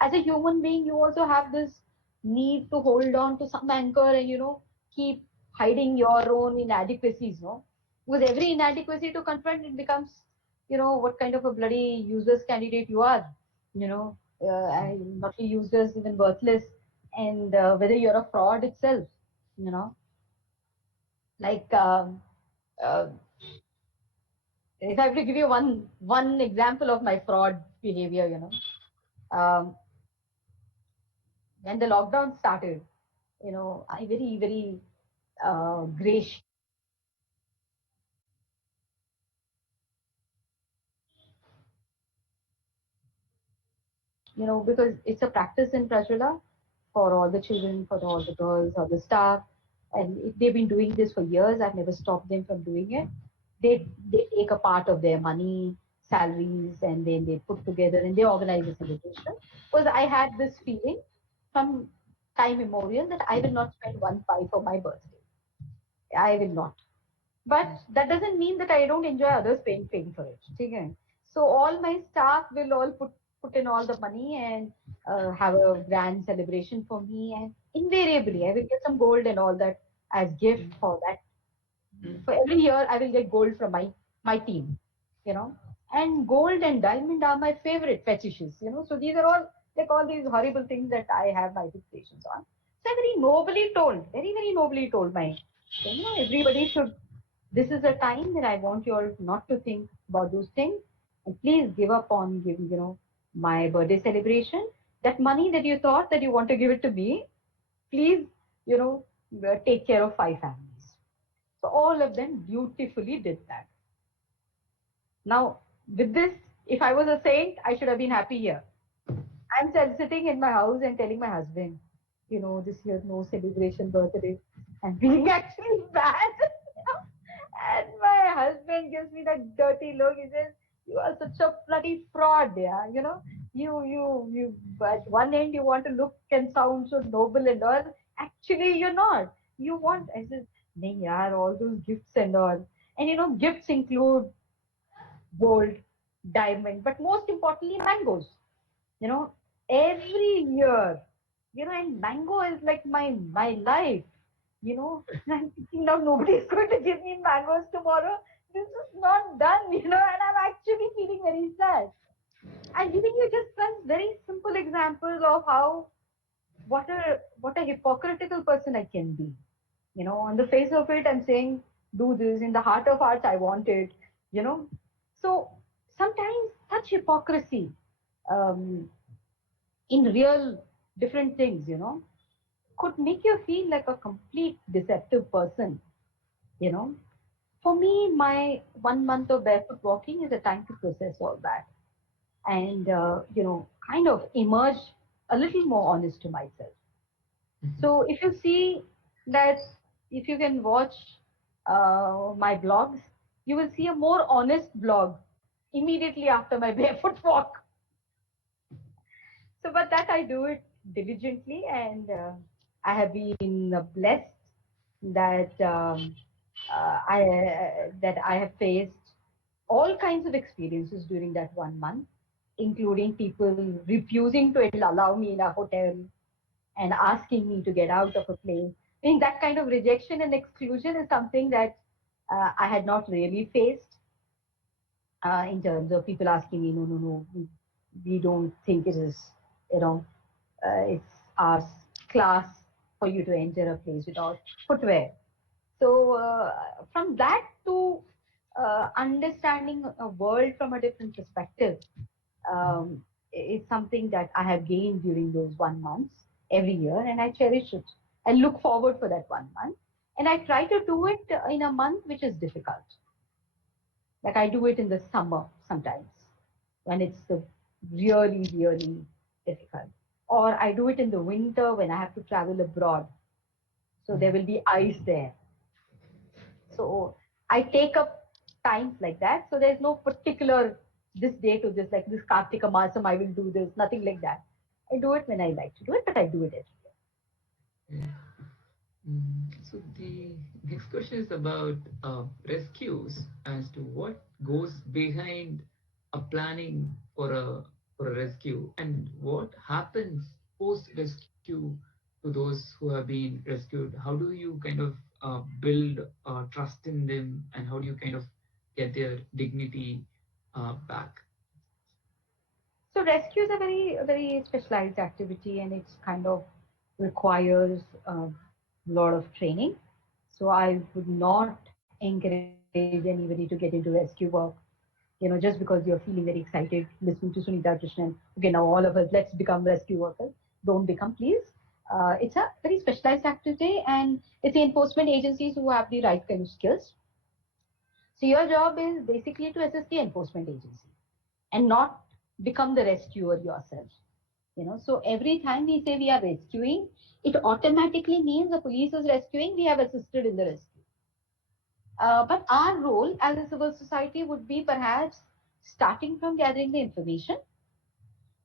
as a human being, you also have this need to hold on to some anchor and, keep hiding your own inadequacies, no? With every inadequacy to confront, it becomes, what kind of a bloody useless candidate you are, not useless, even worthless, and whether you're a fraud itself, you know, like, uh, if I have to give you one example of my fraud behavior, when the lockdown started, I very gracious, because it's a practice in Prajwala for all the children, for all the girls, or the staff, and they've been doing this for years. I've never stopped them from doing it. They take a part of their money, salaries, and then they put together and they organize a celebration. Because I had this feeling from time immemorial that I will not spend 1 5 for my birthday. I will not. But that doesn't mean that I don't enjoy others paying for it. Okay? So all my staff will all put in all the money and have a grand celebration for me. And invariably, I will get some gold and all that as gift for that. For every year, I will get gold from my team. You know, and gold and diamond are my favorite fetishes. So these are all like all these horrible things that I have my fixations on. So I very nobly told, very nobly told my, everybody should, this is a time that I want you all not to think about those things, and please give up on giving, my birthday celebration. That money that you thought that you want to give it to me, please, you know, take care of 5 families. So all of them beautifully did that. Now, with this, if I was a saint, I should have been happy here. I'm sitting in my house and telling my husband, this year no celebration birthday. I'm feeling actually bad. And my husband gives me that dirty look. He says, "You are such a bloody fraud, yeah. You. At one end, you want to look and sound so noble and all. Actually, you're not. You want." I said, "Nee, yaar, all those gifts and all. And gifts include gold, diamond, but most importantly, mangoes. You know, every year, and mango is like my life. And I'm thinking now nobody's going to give me mangoes tomorrow. This is not done, and I'm actually feeling very sad. I'm giving you just one very simple example of how what a hypocritical person I can be. On the face of it, I'm saying do this. In the heart of hearts, I want it. You know, so sometimes such hypocrisy um, in real different things, could make you feel like a complete deceptive person. You know, for me, my 1 month of barefoot walking is a time to process all that and kind of emerge a little more honest to myself. So if you see that, if you can watch my blogs, you will see a more honest blog immediately after my barefoot walk. So, but that I do it diligently, and I have been blessed that I have faced all kinds of experiences during that 1 month, including people refusing to allow me in a hotel and asking me to get out of a place. I mean, that kind of rejection and exclusion is something that I had not really faced in terms of people asking me, no, we don't think it is, it's ours. class for you to enter a place without footwear. So from that to understanding a world from a different perspective um, is something that I have gained during those 1 month every year, and I cherish it. I look forward for that 1 month, and I try to do it in a month which is difficult. Like I do it in the summer sometimes when it's the really, really difficult. Or I do it in the winter when I have to travel abroad. So there will be ice there. So I take up times like that. So there's no particular this day to this, like this Kartika Masam, I will do this, nothing like that. I do it when I like to do it, but I do it every year. Yeah. So the next question is about rescues, as to what goes behind a planning for a rescue, and what happens post rescue to those who have been rescued. How do you kind of build trust in them, and how do you kind of get their dignity back? So rescue is a very specialized activity, and it's kind of requires a lot of training. So I would not encourage anybody to get into rescue work. Just because you're feeling very excited listening to Sunitha Krishnan. Okay, now all of us, let's become rescue workers. Don't become, please. It's a very specialized activity, and it's the enforcement agencies who have the right kind of skills. So your job is basically to assist the enforcement agency and not become the rescuer yourself. So every time we say we are rescuing, it automatically means the police is rescuing, we have assisted in the rescue. But our role as a civil society would be perhaps starting from gathering the information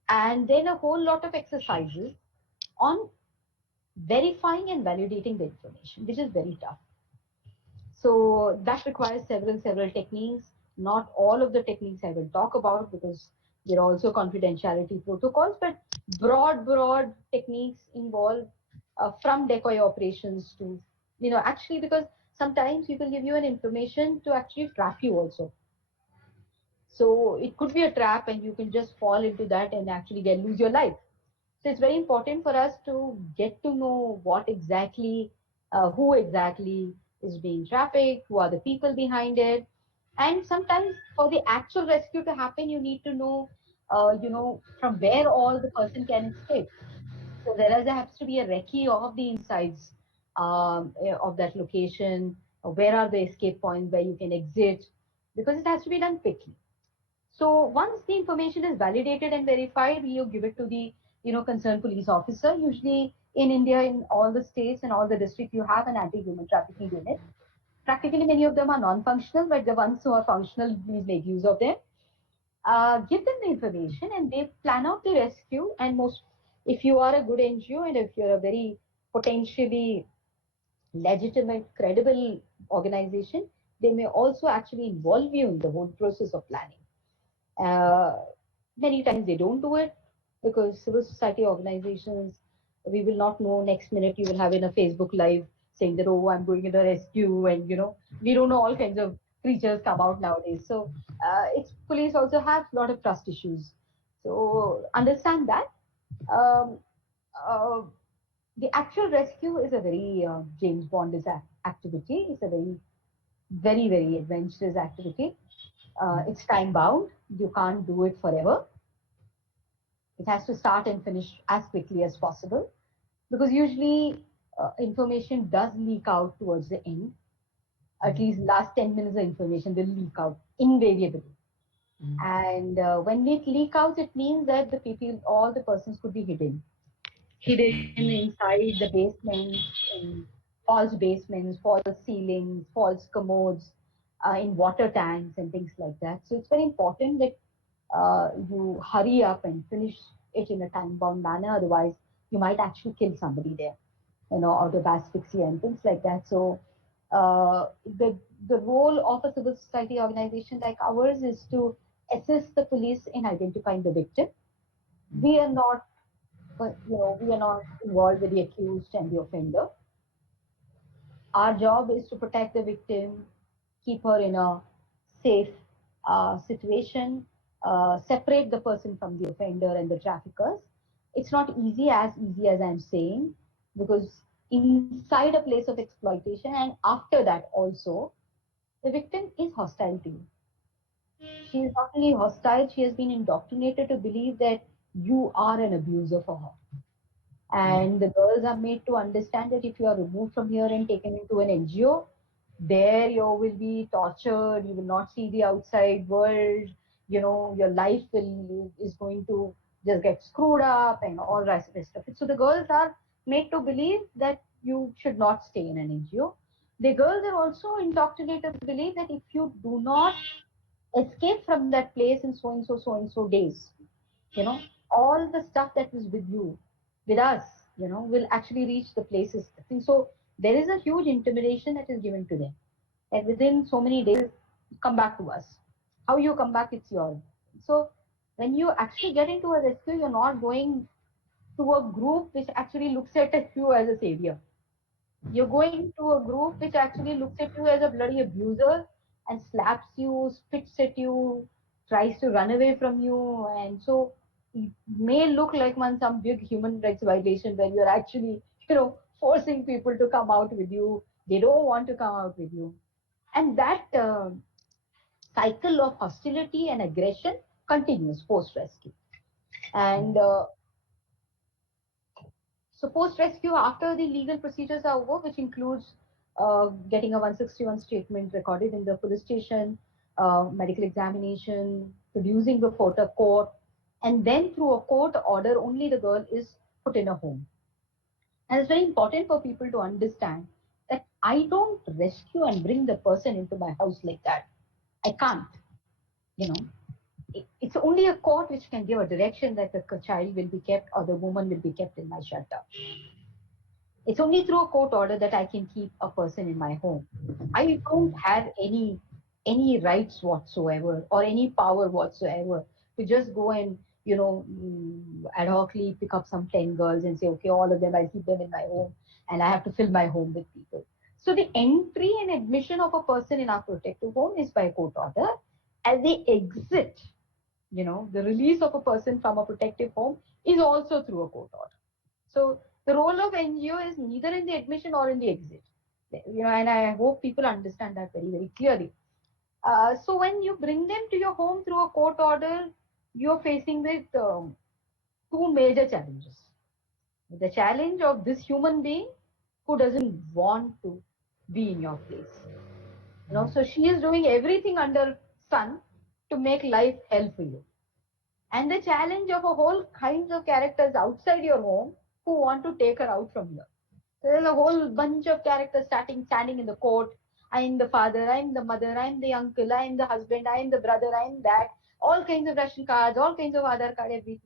and then a whole lot of exercises on verifying and validating the information, which is very tough. So that requires several techniques. Not all of the techniques I will talk about because there are also confidentiality protocols, but broad techniques involve from decoy operations to, actually because sometimes people give you an information to actually trap you also. So it could be a trap and you can just fall into that and actually lose your life. So it's very important for us to get to know what exactly, who exactly is being trafficked, who are the people behind it. And sometimes for the actual rescue to happen, you need to know, from where all the person can escape. So there has to be a recce of the insides of that location. Where are the escape points where you can exit? Because it has to be done quickly. So once the information is validated and verified, you give it to the concerned police officer. Usually in India, in all the states and all the districts, you have an anti-human trafficking unit. Practically, many of them are non-functional, but the ones who are functional, please make use of them. Give them the information, and they plan out the rescue. And if you are a good NGO and if you're a very potentially legitimate, credible organization, they may also actually involve you in the whole process of planning. Uh, Many times they don't do it because civil society organizations, we will not know next minute you will have in a Facebook live saying that, oh, I'm going in a rescue, and we don't know all kinds of creatures come out nowadays. So it's police also have a lot of trust issues. So understand that. Um, uh, the actual rescue is a very James Bond is activity. It's a very adventurous activity. It's time bound. You can't do it forever. It has to start and finish as quickly as possible because usually information does leak out towards the end. At least last 10 minutes of information will leak out invariably. And when it leak out, it means that the people, all the persons could be hidden inside the basements, in false basements, false ceilings, false commodes, in water tanks and things like that. So it's very important that you hurry up and finish it in a time-bound manner. Otherwise, you might actually kill somebody there, out of asphyxia and things like that. So the role of a civil society organization like ours is to assist the police in identifying the victim. We are not, we are not involved with the accused and the offender. Our job is to protect the victim, keep her in a safe situation, separate the person from the offender and the traffickers. It's not easy as I'm saying. because inside a place of exploitation and after that also, the victim is hostile to you. She is not only hostile, she has been indoctrinated to believe that you are an abuser for her. And the girls are made to understand that if you are removed from here and taken into an NGO, there you will be tortured, you will not see the outside world, your life is going to just get screwed up and all rest of it. So the girls are made to believe that you should not stay in an NGO. The girls are also indoctrinated to believe that if you do not escape from that place in so and so days, you know all the stuff that was with you, with us, will actually reach the places. And so there is a huge intimidation that is given to them, and within so many days, come back to us. How you come back, it's your. So when you actually get into a rescue, you're not going to a group which actually looks at you as a savior. You're going to a group which actually looks at you as a bloody abuser and slaps you, spits at you, tries to run away from you. And so it may look like some big human rights violation where you're actually, forcing people to come out with you. They don't want to come out with you. And that cycle of hostility and aggression continues post rescue. And so post-rescue, after the legal procedures are over, which includes getting a 161 statement recorded in the police station, medical examination, producing before the court, and then through a court order, only the girl is put in a home. And it's very important for people to understand that I don't rescue and bring the person into my house like that. I can't, you know. It's only a court which can give a direction that the child will be kept or the woman will be kept in my shelter. It's only through a court order that I can keep a person in my home. I don't have any rights whatsoever or any power whatsoever to just go and ad hocly pick up some 10 girls and say, okay, all of them, I'll keep them in my home and I have to fill my home with people. So the entry and admission of a person in our protective home is by court order, and the exit, the release of a person from a protective home is also through a court order. So the role of NGO is neither in the admission or in the exit. And I hope people understand that very, very clearly. So when you bring them to your home through a court order, you're facing with two major challenges. The challenge of this human being who doesn't want to be in your place. So she is doing everything under sun to make life hell for you. And the challenge of a whole kinds of characters outside your home who want to take her out from here. So there's a whole bunch of characters standing in the court. I'm the father, I'm the mother, I'm the uncle, I'm the husband, I'm the brother, I'm that. All kinds of Russian cards, all kinds of other cards, everything.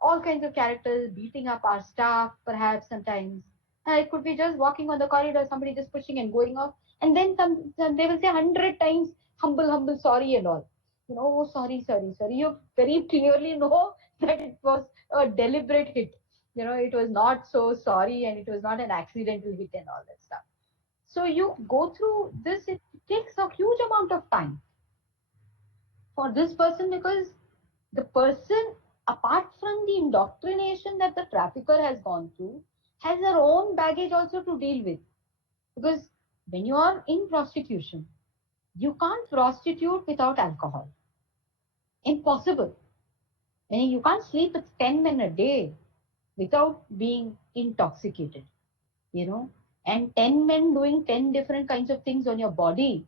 All kinds of characters beating up our staff, perhaps sometimes. And it could be just walking on the corridor, somebody just pushing and going off. And then they will say 100 times, humble, humble, sorry and all. Oh, sorry, sorry, sorry. You very clearly know that it was a deliberate hit. It was not so sorry and it was not an accidental hit and all that stuff. So you go through this, it takes a huge amount of time for this person, because the person, apart from the indoctrination that the trafficker has gone through, has their own baggage also to deal with. Because when you are in prostitution, you can't prostitute without alcohol. Impossible. You can't sleep with 10 men a day without being intoxicated, you know. And 10 men doing 10 different kinds of things on your body,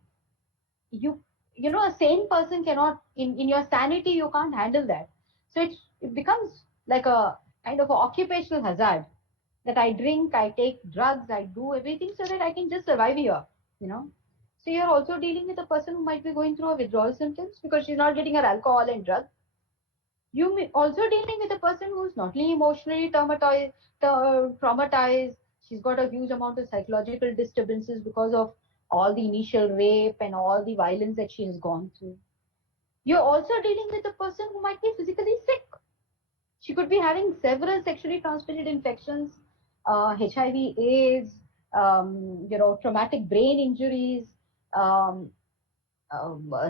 you a sane person cannot, in your sanity, you can't handle that. So it becomes like a kind of a occupational hazard, that I drink, I take drugs, I do everything so that I can just survive here, you know. So you're also dealing with a person who might be going through a withdrawal symptoms because she's not getting her alcohol and drugs. You may also dealing with a person who's not only emotionally traumatized, she's got a huge amount of psychological disturbances because of all the initial rape and all the violence that she has gone through. You're also dealing with a person who might be physically sick. She could be having several sexually transmitted infections, HIV, AIDS, traumatic brain injuries, um,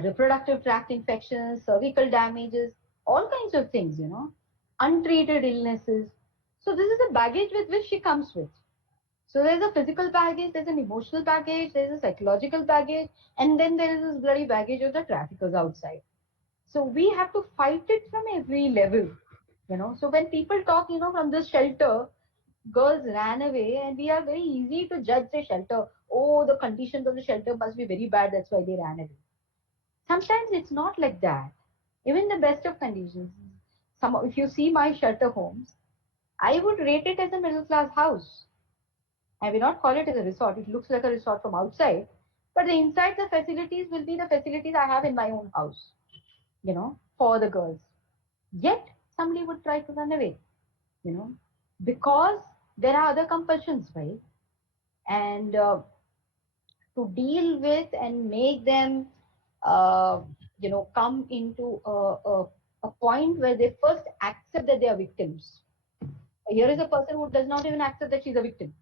reproductive tract infections, cervical damages, all kinds of things, untreated illnesses. So this is the baggage with which she comes with. So there's a physical baggage, there's an emotional baggage, there's a psychological baggage, and then there is this bloody baggage of the traffickers outside. So we have to fight it from every level, you know. So when people talk, you know, from this shelter, girls ran away, and we are very easy to judge the shelter. Oh, the conditions of the shelter must be very bad, that's why they ran away. Sometimes it's not like that. Even the best of conditions. If you see my shelter homes, I would rate it as a middle class house. I will not call it as a resort. It looks like a resort from outside, but the inside the facilities will be the facilities I have in my own house, you know, for the girls. Yet somebody would try to run away, you know, because there are other compulsions, right? And to deal with and make them, uh, you know, come into a point where they first accept that they are victims. Here is a person who does not even accept that she's a victim.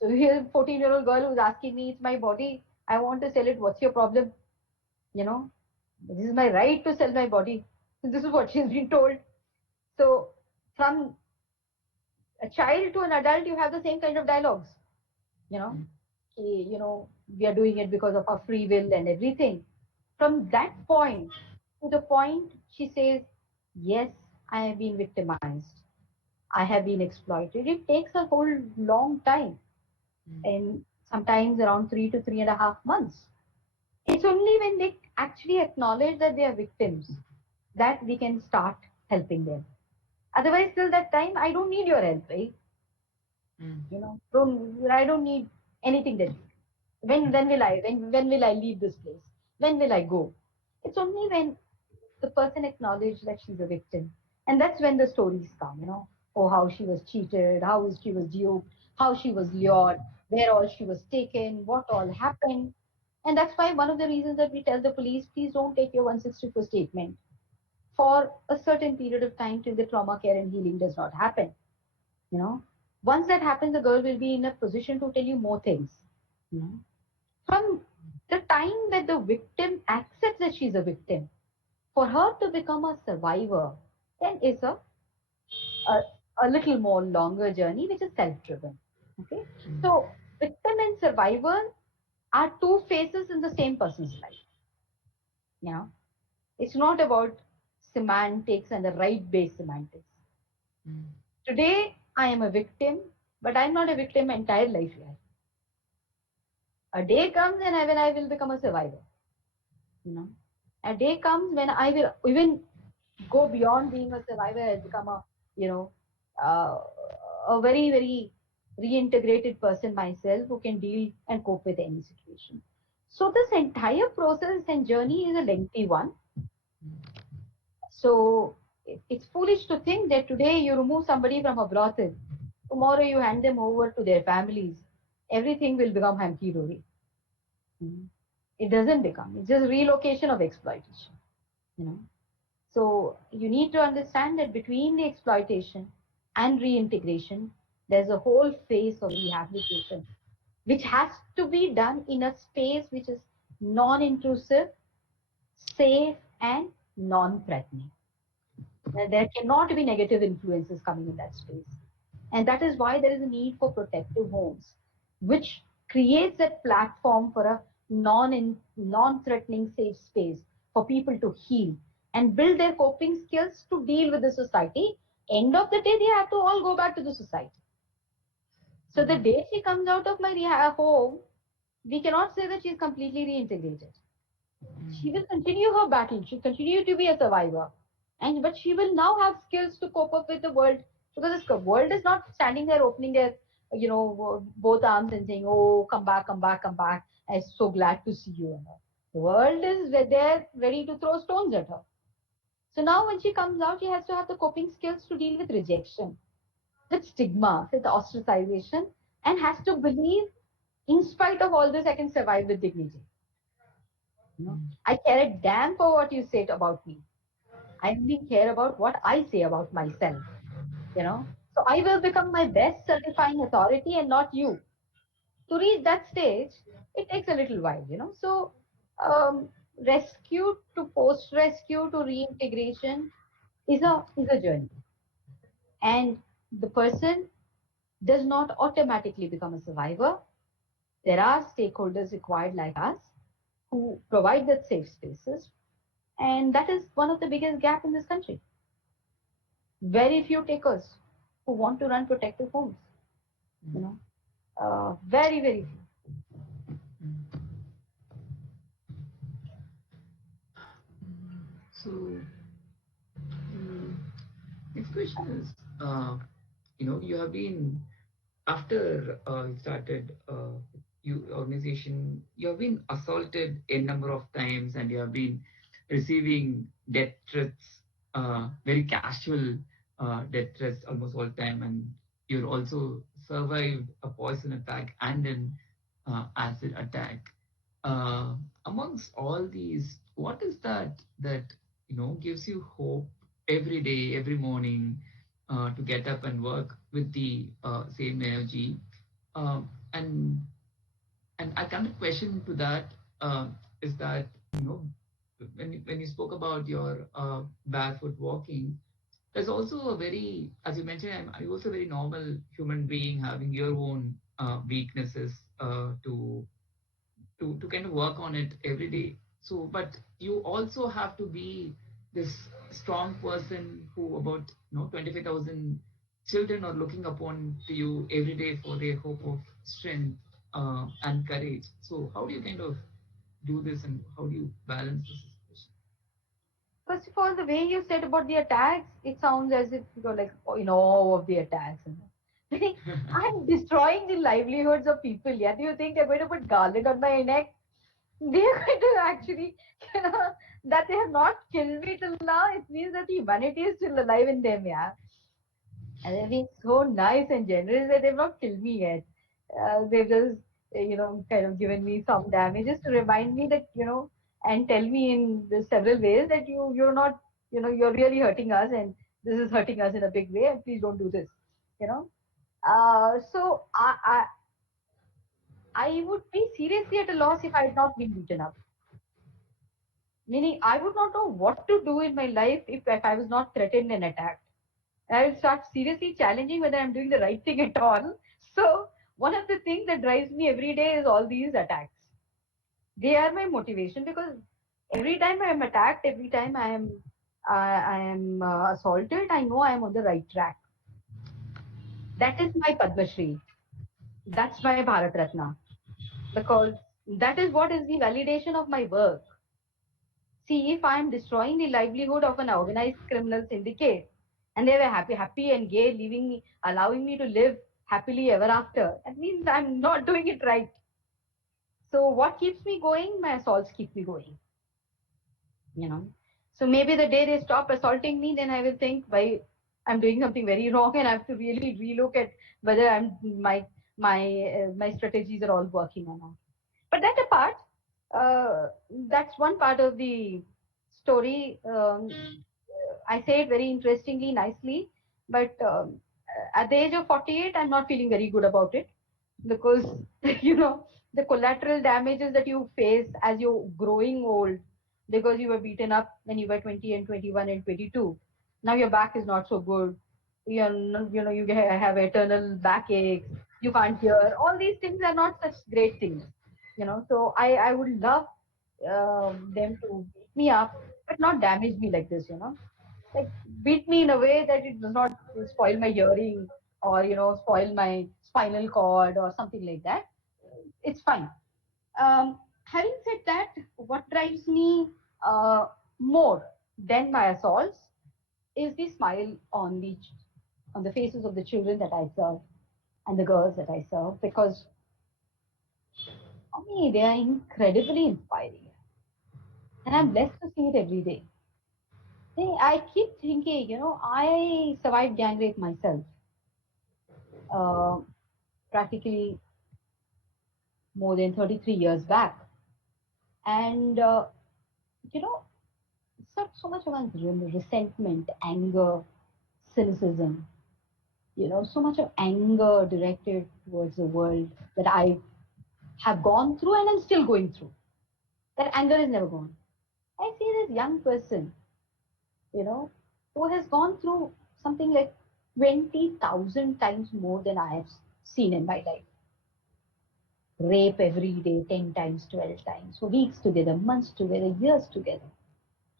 So here's a 14-year-old girl who's asking me, it's my body. I want to sell it. What's your problem? You know, this is my right to sell my body. This is what she's been told. So from a child to an adult, you have the same kind of dialogues. You know, you know, we are doing it because of our free will and everything. From that point to the point she says, yes, I have been victimized. I have been exploited. It takes a whole long time, and sometimes around 3 to 3.5 months. It's only when they actually acknowledge that they are victims that we can start helping them. Otherwise, till that time, I don't need your help, right? You know, I don't need anything that you do. When will I leave this place? When will I go? It's only when the person acknowledges that she's a victim, and that's when the stories come. You know, oh, how she was cheated, how she was duped, how she was lured, where all she was taken, what all happened. And that's why one of the reasons that we tell the police, please don't take your 164 statement for a certain period of time till the trauma care and healing does not happen. You know, once that happens, the girl will be in a position to tell you more things. You know, from the time that the victim accepts that she's a victim, for her to become a survivor, then is a, a little more longer journey, which is self-driven. Okay, so victim and survivor are two faces in the same person's life. You know, it's not about semantics and the right-based semantics. Today, I am a victim, but I'm not a victim my entire life yet. A day comes and when I will become a survivor. You know, a day comes when I will even go beyond being a survivor and become a, you know, uh, a very, very reintegrated person myself who can deal and cope with any situation. So this entire process and journey is a lengthy one. So it's foolish to think that today you remove somebody from a brothel, tomorrow you hand them over to their families, everything will become hunky dory. It doesn't become. It's just relocation of exploitation. You know. So you need to understand that between the exploitation and reintegration, there's a whole phase of rehabilitation, which has to be done in a space which is non-intrusive, safe, and non-threatening. There cannot be negative influences coming in that space. And that is why there is a need for protective homes, which creates a platform for a non-threatening safe space for people to heal and build their coping skills to deal with the society. End of the day, they have to all go back to the society. So the day she comes out of my rehab home, we cannot say that she's completely reintegrated. She will continue her battle. She'll continue to be a survivor. And but she will now have skills to cope up with the world, because the world is not standing there opening their, you know, both arms and saying, "Oh, come back, come back, come back. I'm so glad to see you." The world is there ready to throw stones at her. So now when she comes out, she has to have the coping skills to deal with rejection, with stigma, with ostracization, and has to believe, in spite of all this, I can survive with dignity. You know, I care a damn for what you say about me. I only care about what I say about myself. You know, so I will become my best certifying authority and not you. To reach that stage, it takes a little while. You know, so um, rescue to post-rescue to reintegration is a journey, and the person does not automatically become a survivor. There are stakeholders required like us who provide that safe spaces. And that is one of the biggest gap in this country. Very few takers who want to run protective homes, you know, very, very few. So, mm, next question is, you have been after you started you organization, you have been assaulted a number of times, and you have been receiving death threats, very casual death threats almost all the time, and you also survived a poison attack and an acid attack. uh, Amongst all these, what is that gives you hope every day, every morning, to get up and work with the same energy? Um, and and I kind of question to that, is that, you know when you spoke about your barefoot walking, there's also a very, as you mentioned, I'm also a very normal human being having your own weaknesses, to kind of work on it every day. So, but you also have to be this strong person who about 25,000 children are looking upon to you every day for their hope of strength and courage. So, how do you kind of do this, and how do you balance the situation? First of all, the way you said about the attacks, it sounds as if you're like in awe of the attacks. I'm destroying the livelihoods of people. Yeah, do you think they're going to put garland on my neck? They're going to actually, you know, that they have not killed me till now. It means that humanity is still alive in them. Yeah, and they've been so nice and generous that they've not killed me yet. They've just, kind of given me some damages to remind me that, and tell me in the several ways that you're not, you're really hurting us, and this is hurting us in a big way, and please don't do this, you know. So I would be seriously at a loss if I had not been beaten up. Meaning, I would not know what to do in my life if I was not threatened and attacked. I will start seriously challenging whether I'm doing the right thing at all. So one of the things that drives me every day is all these attacks. They are my motivation because every time I am attacked, every time I am assaulted, I know I am on the right track. That is my Padma Shri. That's my Bharat Ratna because that is what is the validation of my work. See, if I am destroying the livelihood of an organized criminal syndicate and they were happy and gay, leaving me, allowing me to live happily ever after, that means I'm not doing it right. So what keeps me going? My assaults keep me going, you know. So maybe the day they stop assaulting me, then I will think, why I'm doing something very wrong, and I have to really relook at whether my strategies are all working or not. But that apart, uh, that's one part of the story. I say it very interestingly, nicely, but at the age of 48, I'm not feeling very good about it because, the collateral damages that you face as you're growing old because you were beaten up when you were 20 and 21 and 22. Now your back is not so good. You have eternal backaches. You can't hear. All these things are not such great things, So I would love them to beat me up, but not damage me like this, like beat me in a way that it does not spoil my hearing or spoil my spinal cord or something like that. It's fine. Having said that, what drives me uh, more than my assaults is the smile on the faces of the children that I serve and the girls that I serve, because for me they are incredibly inspiring, and I'm blessed to see it every day. I keep thinking, I survived gang rape myself, uh, practically more than 33 years back. And, you know, so much of resentment, anger, cynicism, so much of anger directed towards the world that I have gone through and I'm still going through. That anger is never gone. I see this young person, who has gone through something like 20,000 times more than I have seen in my life. Rape every day, 10 times, 12 times, for weeks together, months together, years together.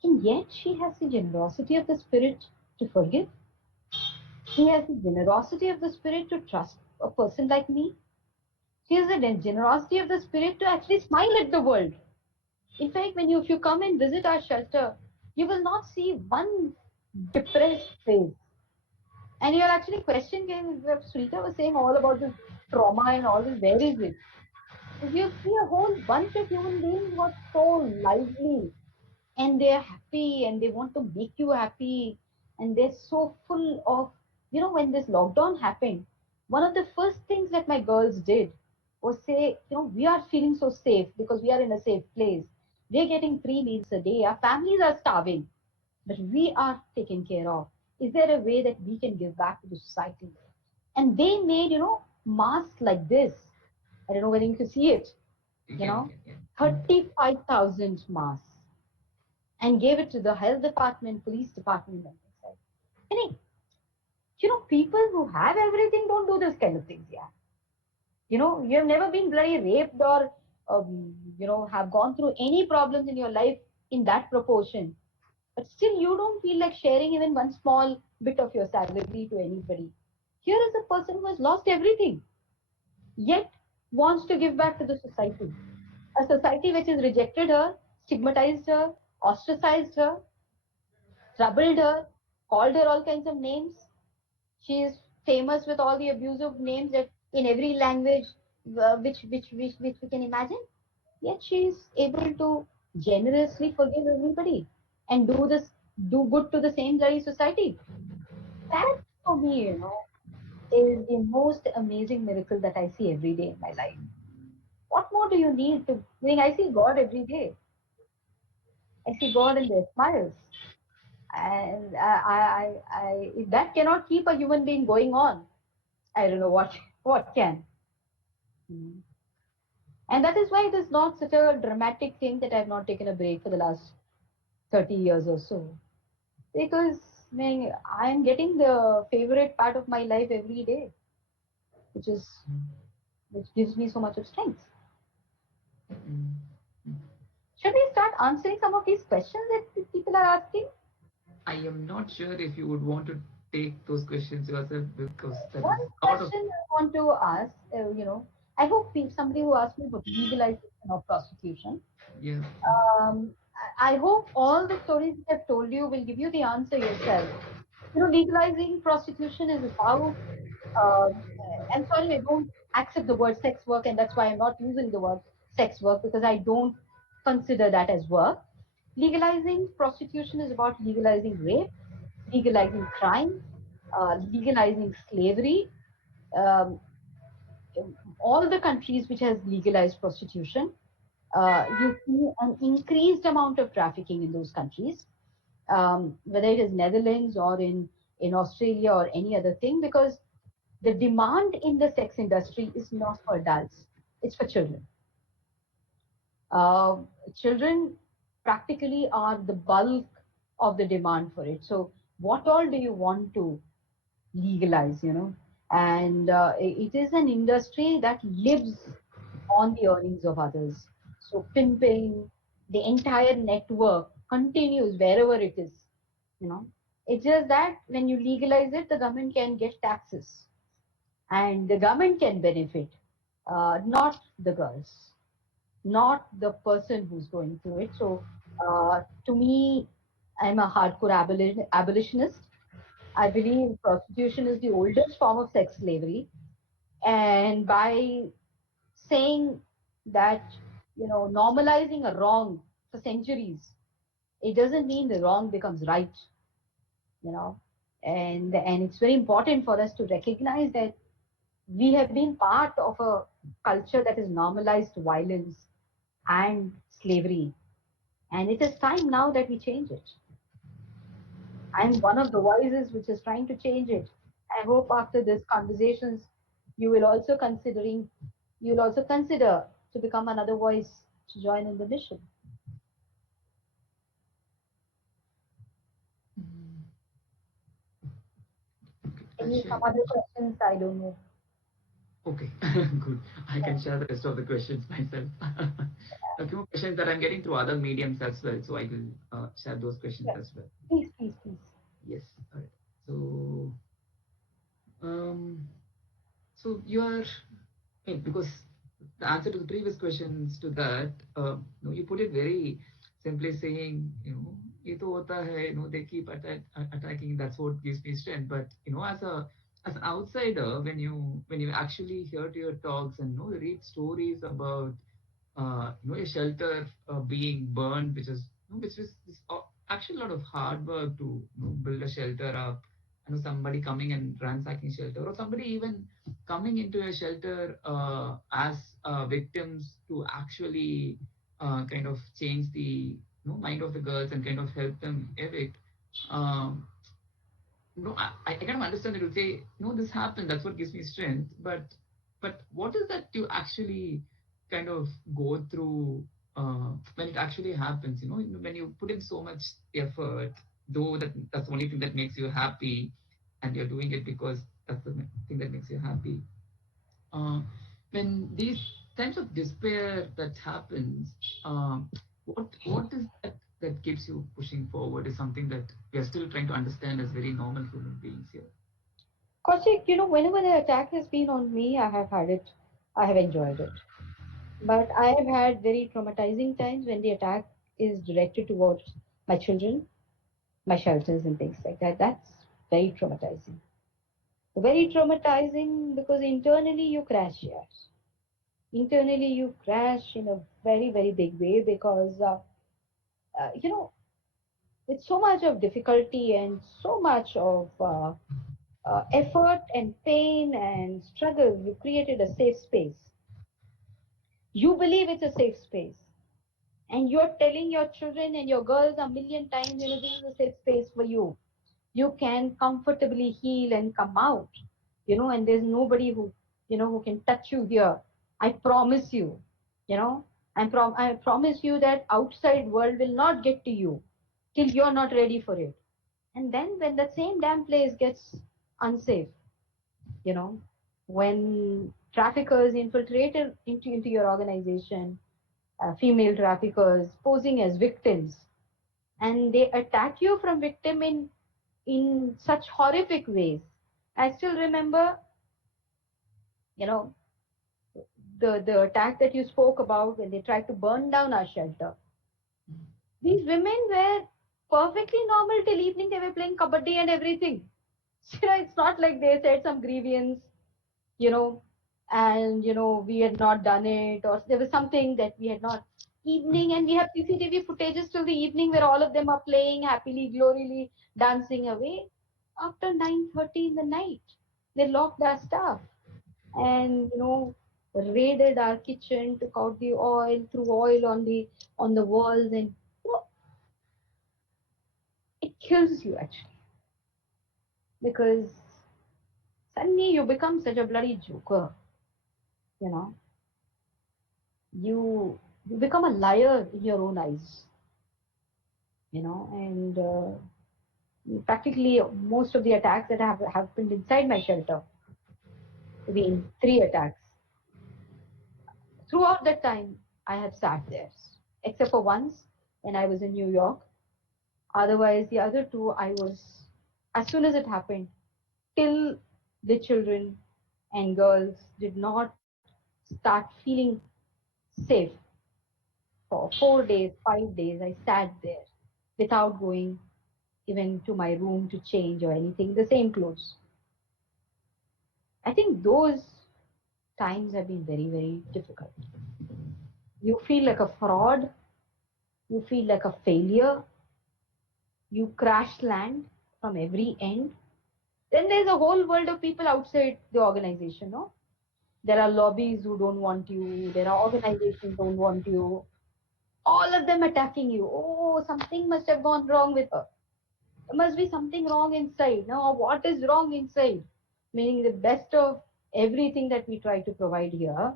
And yet she has the generosity of the spirit to forgive. She has the generosity of the spirit to trust a person like me. She has the generosity of the spirit to actually smile at the world. In fact, if you come and visit our shelter, you will not see one depressed face. And you'll actually question if Sunitha was saying all about this trauma and all this, where is it? You see a whole bunch of human beings who are so lively and they're happy and they want to make you happy and they're so full of, when this lockdown happened, one of the first things that my girls did was say, we are feeling so safe because we are in a safe place. We're getting 3 meals a day. Our families are starving, but we are taken care of. Is there a way that we can give back to the society? And they made, masks like this. I don't know whether you can see it, You you can, know, can, yeah. 35,000 masks and gave it to the health department, police department, and things like that. And people who have everything don't do this kind of things, yeah. You have never been bloody raped or, have gone through any problems in your life in that proportion. But still, you don't feel like sharing even one small bit of your salary to anybody. Here is a person who has lost everything, yet wants to give back to the society. A society which has rejected her, stigmatized her, ostracized her, troubled her, called her all kinds of names. She is famous with all the abusive names that in every language which we can imagine. Yet she is able to generously forgive everybody and do good to the same bloody society. That for me, is the most amazing miracle that I see every day in my life. What more do you need to? I mean, I see God every day. I see God in their smiles, and if that cannot keep a human being going on, I don't know what can. Mm. And that is why it is not such a dramatic thing that I have not taken a break for the last 30 years or so. Because I am getting the favorite part of my life every day, which is which gives me so much of strength. Mm. Mm. Should we start answering some of these questions that people are asking? I am not sure if you would want to take those questions yourself because that is One a lot of, question I want to ask, I hope somebody who asked me about legalization of prostitution. yeah. I hope all the stories that I've told you will give you the answer yourself. Legalizing prostitution is about, I'm sorry, I don't accept the word sex work, and that's why I'm not using the word sex work because I don't consider that as work. Legalizing prostitution is about legalizing rape, legalizing crime, legalizing slavery. Um, all the countries which has legalized prostitution, you see an increased amount of trafficking in those countries, whether it is Netherlands or in Australia or any other thing, because the demand in the sex industry is not for adults, it's for children. Uh, Children practically are the bulk of the demand for it. So, what all do you want to legalize, and it is an industry that lives on the earnings of others. So pimping, the entire network continues wherever it is, you know. It's just that when you legalize it, the government can get taxes and the government can benefit, not the girls, not the person who's going through it. So to me, I'm a hardcore abolitionist. I believe prostitution is the oldest form of sex slavery. And by saying that, normalizing a wrong for centuries, it doesn't mean the wrong becomes right, you know. And it's very important for us to recognize that we have been part of a culture that has normalized violence and slavery. And it is time now that we change it. I'm one of the voices which is trying to change it. I hope after this conversations, you will also you'll also consider to become another voice to join in the mission. Maybe share. some other questions, I don't know. Okay, good. I can share the rest of the questions myself. A few questions that I'm getting through other mediums as well, so I will share those questions Yeah. as well. Please, please, please. Yes. All right. So, um, so you are, because the answer to the previous questions to that, you put it very simply saying, ये तो होता है, they keep attacking. That's what gives me strength. But as an outsider, when you actually hear to your talks and read stories about a shelter being burned, which is actually a lot of hard work to build a shelter up. Somebody coming and ransacking shelter, or somebody even coming into a shelter as victims to actually kind of change the mind of the girls and kind of help them evict. Um, I kind of understand that you say, no, this happened. That's what gives me strength. But what is that you actually kind of go through when it actually happens? When you put in so much effort, though that's the only thing that makes you happy, and you're doing it because that's the thing that makes you happy. Uh, when these times of despair that happens, what is that keeps you pushing forward is something that we are still trying to understand as very normal human beings here. Kaushik, whenever the attack has been on me, I have had it, I have enjoyed it. But I have had very traumatizing times when the attack is directed towards my children, my shelters, and things like that. That's very traumatizing. Very traumatizing because internally you crash, yes. Internally you crash in a very, very big way because, uh, you know, with so much of difficulty and so much of effort and pain and struggle, you created a safe space. You believe it's a safe space. And you're telling your children and your girls a million times, this is a safe space for you. You can comfortably heal and come out, and there's nobody who can touch you here. I promise you, you know, I promise you that outside world will not get to you till you're not ready for it. And then when the same damn place gets unsafe, you know, when traffickers infiltrated into your organization, female traffickers posing as victims, and they attack you from victim in such horrific ways. I still remember, you know, the attack that you spoke about when they tried to burn down our shelter. These women were perfectly normal till evening. They were playing kabaddi and everything. It's not like they said some grievance, you know, and we had not done it, or there was something that we had not. Evening, and we have CCTV footages till the evening where all of them are playing happily, gloriously, dancing away. After 9:30 in the night, they locked our stuff and raided our kitchen, took out the oil, threw oil on the walls, and it kills you actually because suddenly you become such a bloody joker. You know, you become a liar in your own eyes. And practically most of the attacks that have happened inside my shelter, been three attacks. Throughout that time, I have sat there, except for once when I was in New York. Otherwise, the other two, I was, as soon as it happened, till the children and girls did not start feeling safe for 4 days, 5 days, I sat there without going even to my room to change or anything, the same clothes. I think those times have been very, very difficult. You feel like a fraud, you feel like a failure, you crash land from every end. Then there's a whole world of people outside the organization, no? There are lobbies who don't want you, there are organizations don't want you, all of them attacking you. Oh, something must have gone wrong with her. There must be something wrong inside. Now, what is wrong inside? Meaning the best of everything that we try to provide here.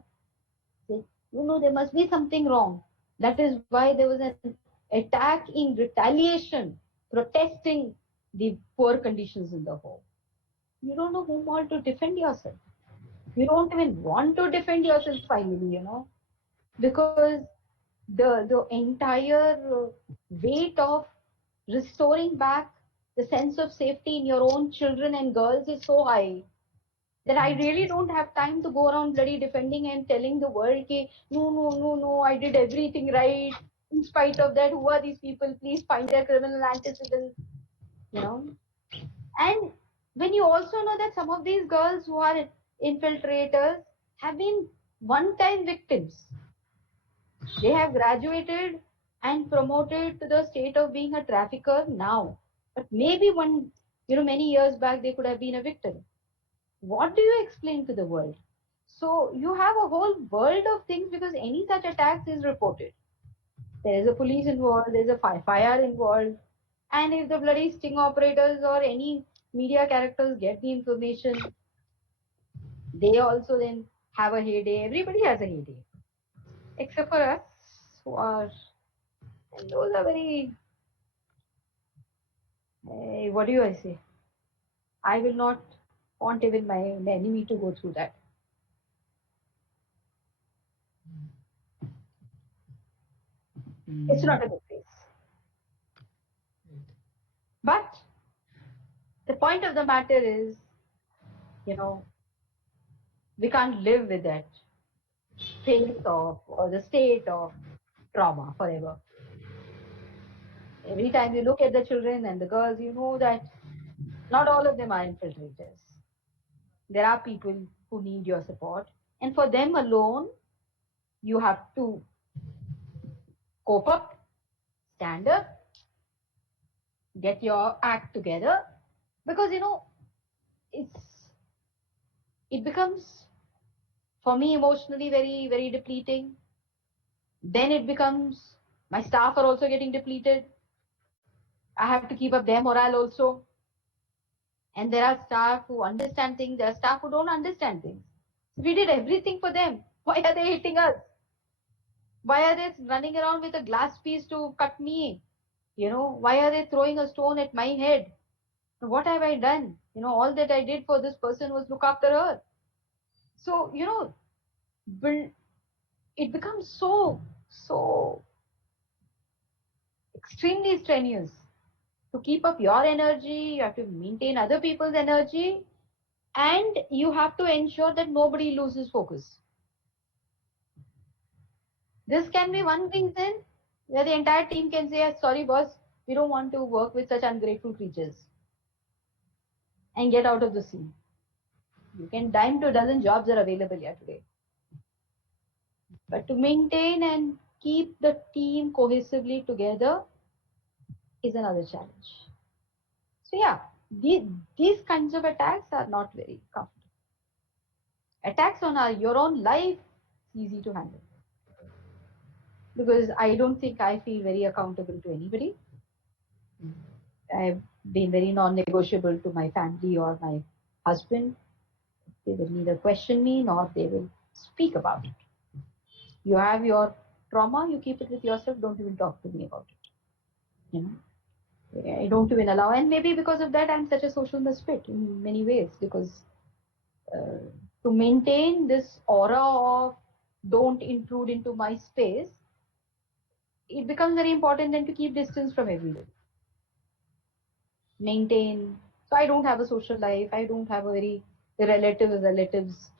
Say, there must be something wrong. That is why there was an attack in retaliation, protesting the poor conditions in the home. you don't know whom all to defend yourself. You don't even want to defend yourself finally, because the entire weight of restoring back the sense of safety in your own children and girls is so high that I really don't have time to go around bloody defending and telling the world, ki, no, no, no, no, I did everything right. In spite of that, who are these people? Please find their criminal antecedents, you know. And when you also know that some of these girls who are infiltrators have been one-time victims, they have graduated and promoted to the state of being a trafficker now. But maybe many years back, they could have been a victim. What do you explain to the world? So you have a whole world of things because any such attacks is reported. There is a police involved, there is a fire involved, and if the bloody sting operators or any media characters get the information, they also then have a heyday. Everybody has a heyday, except for us, who are, and those are very, what do I say? I will not want even my enemy to go through that. It's Mm, not a good place. But the point of the matter is, you know, we can't live with that phase of or the state of trauma forever. Every time you look at the children and the girls, you know that not all of them are infiltrators. There are people who need your support, and for them alone, you have to cope up, stand up, get your act together, because it's it becomes for me emotionally very very depleting. Then it becomes my staff are also getting depleted. I have to keep up their morale also. And there are staff who understand things, there are staff who don't understand things. We did everything for them. Why are they hitting us? Why are they running around with a glass piece to cut me? Why are they throwing a stone at my head? What have I done? All that I did for this person was look after her. So, it becomes so extremely strenuous to keep up your energy. You have to maintain other people's energy, and you have to ensure that nobody loses focus. This can be one reason where the entire team can say, sorry, boss, we don't want to work with such ungrateful creatures, and get out of the scene. You can dime to a dozen jobs are available here today. But to maintain and keep the team cohesively together is another challenge. So, yeah, these kinds of attacks are not very comfortable. Attacks on your own life is easy to handle because I don't think I feel very accountable to anybody. I've been very non-negotiable to my family or my husband. They will neither question me nor they will speak about it. You have your trauma, you keep it with yourself. Don't even talk to me about it. I don't even allow. And maybe because of that, I'm such a social misfit in many ways because uh, to maintain this aura of don't intrude into my space, it becomes very important then to keep distance from everybody. Maintain. So I don't have a social life. I don't have a very relatives,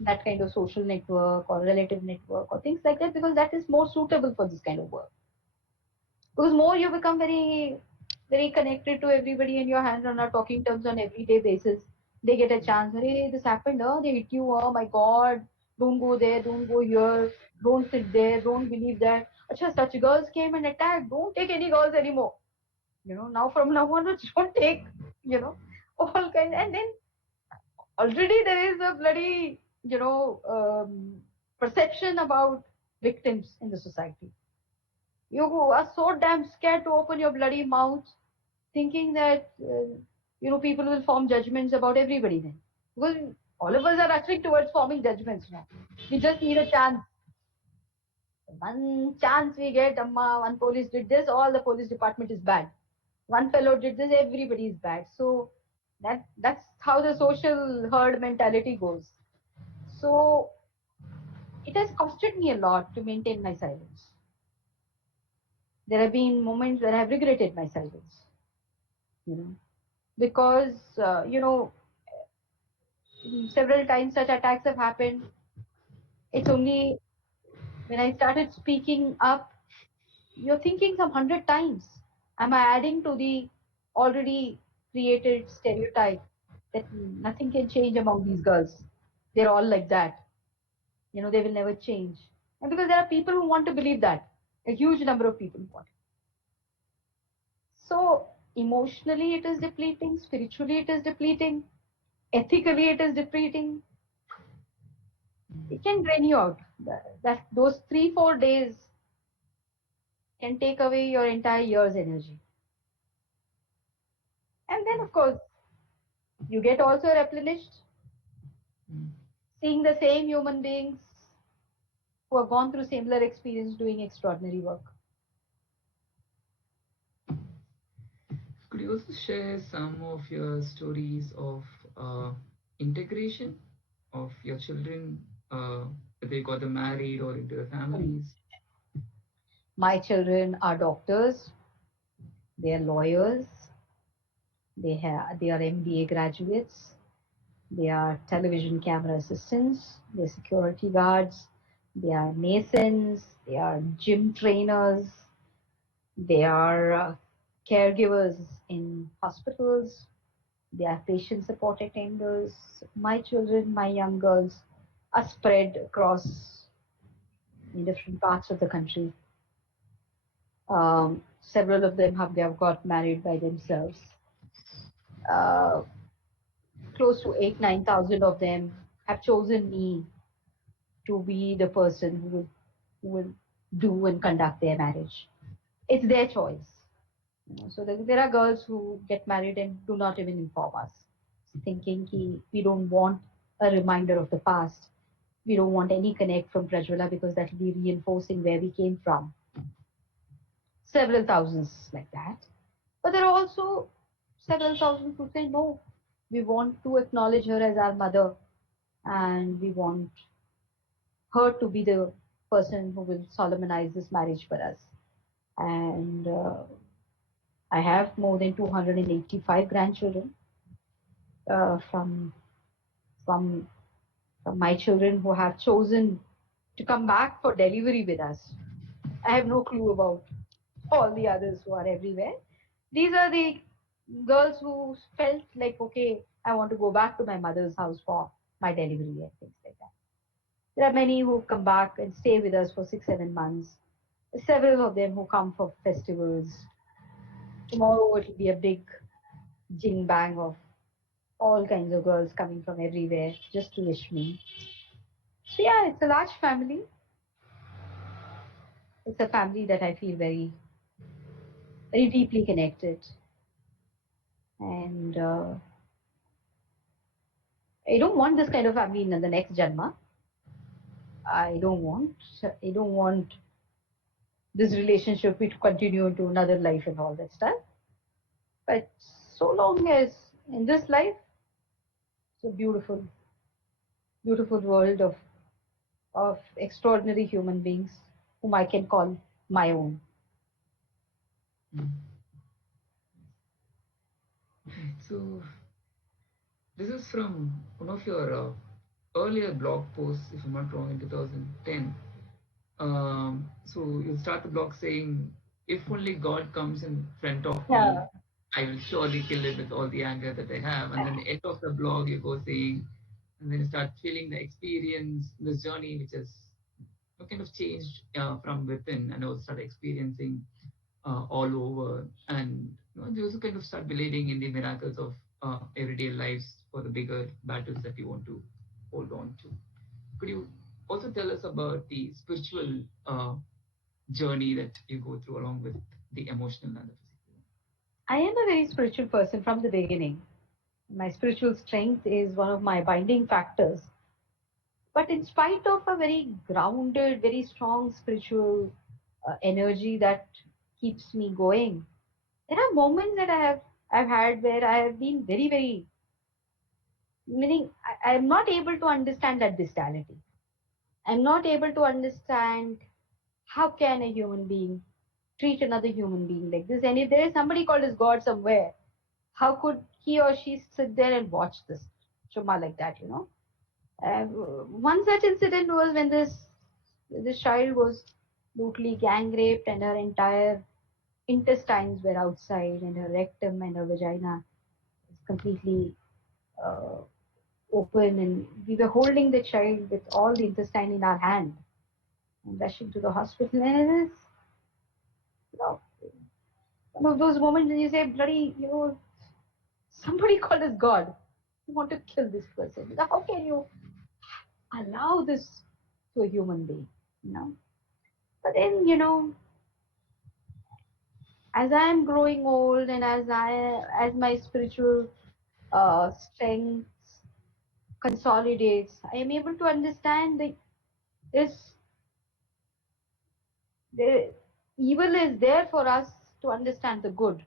that kind of social network or relative network or things like that because that is more suitable for this kind of work. Because more you become very, very connected to everybody and your hands on a talking terms on everyday basis. They get a chance. Hey, this happened. Oh, they hit you. Oh my God. Don't go there. Don't go here. Don't sit there. Don't believe that. Achha, such girls came and attacked. Don't take any girls anymore. Now from now on, don't take, you know, all kinds. And then already there is a bloody, perception about victims in the society. You are so damn scared to open your bloody mouth, thinking that people will form judgments about everybody. Then, because all of us are rushing towards forming judgments now. We just need a chance. One chance we get, Amma, one police did this, all the police department is bad. One fellow did this, everybody is bad. So That's how the social herd mentality goes. So it has costed me a lot to maintain my silence. There have been moments when I've regretted my silence, you know, because several times such attacks have happened. It's only when I started speaking up, you're thinking some 100 times. Am I adding to the already created stereotype that nothing can change among these girls? They're all like that. They will never change. And because there are people who want to believe that, a huge number of people want. So emotionally it is depleting, spiritually it is depleting, ethically it is depleting. It can drain you out. That those 3 4 days can take away your entire year's energy. And then of course you get also replenished seeing the same human beings who have gone through similar experience doing extraordinary work. Could you also share some of your stories of uh, integration of your children, whether you got them married or into the Hmm. families? My children are doctors, they are lawyers, they are MBA graduates, they are television camera assistants, they're security guards, they are masons, they are gym trainers, they are caregivers in hospitals, they are patient support attenders. My children, my young girls are spread across in different parts of the country. Several of them have got married by themselves. Uh, Close to 8 9,000 of them have chosen me to be the person who will do and conduct their marriage. It's their choice. So there are girls who get married and do not even inform us, thinking we don't want a reminder of the past. We don't want any connect from Prajwala because that will be reinforcing where we came from. Several thousands like that. But there are also several thousands who say no. We want to acknowledge her as our mother, and we want her to be the person who will solemnize this marriage for us. And I have more than 285 grandchildren from from from my children who have chosen to come back for delivery with us. I have no clue about all the others who are everywhere. These are the girls who felt like, okay, I want to go back to my mother's house for my delivery and things like that. There are many who come back and stay with us for 6 7 months. Several of them who come for festivals. Tomorrow it will be a big jing bang of all kinds of girls coming from everywhere just to wish me. So yeah, it's a large family. It's a family that I feel very, very deeply connected. And I don't want this kind of family in the next Janma. I don't want. I don't want this relationship to continue into another life and all that stuff. But so long as in this life, it's a beautiful, beautiful world of extraordinary human beings whom I can call my own. Mm. Right. So this is from one of your earlier blog posts, if I'm not wrong, in 2010. So you start the blog saying, "If only God comes in front of me, Yeah. I will surely kill it with all the anger that I have." And then the end of the blog, you go saying, and then you start feeling the experience, this journey, which has kind of changed from within, and also start experiencing all over. And you also kind of start believing in the miracles of everyday lives for the bigger battles that you want to hold on to. Could you also tell us about the spiritual journey that you go through along with the emotional and the physical? I am a very spiritual person from the beginning. My spiritual strength is one of my binding factors. But in spite of a very grounded, very strong spiritual energy that keeps me going, there are moments that I've had where I have been very, very Meaning, I'm not able to understand that distality. I'm not able to understand how can a human being treat another human being like this. And if there is somebody called as God somewhere, how could he or she sit there and watch this Shuma like that, you know? Uh, One such incident was when this child was brutally gang raped and her entire intestines were outside and her rectum and her vagina is completely uh, open, and we were holding the child with all the intestine in our hand and rushing to the hospital. And it is, you know, one of those moments when you say, bloody, you know, somebody called us God. You want to kill this person. How can you allow this to a human being? You know? But then, you know, as I am growing old and as my spiritual strength consolidates, I am able to understand that this the evil is there for us to understand the good,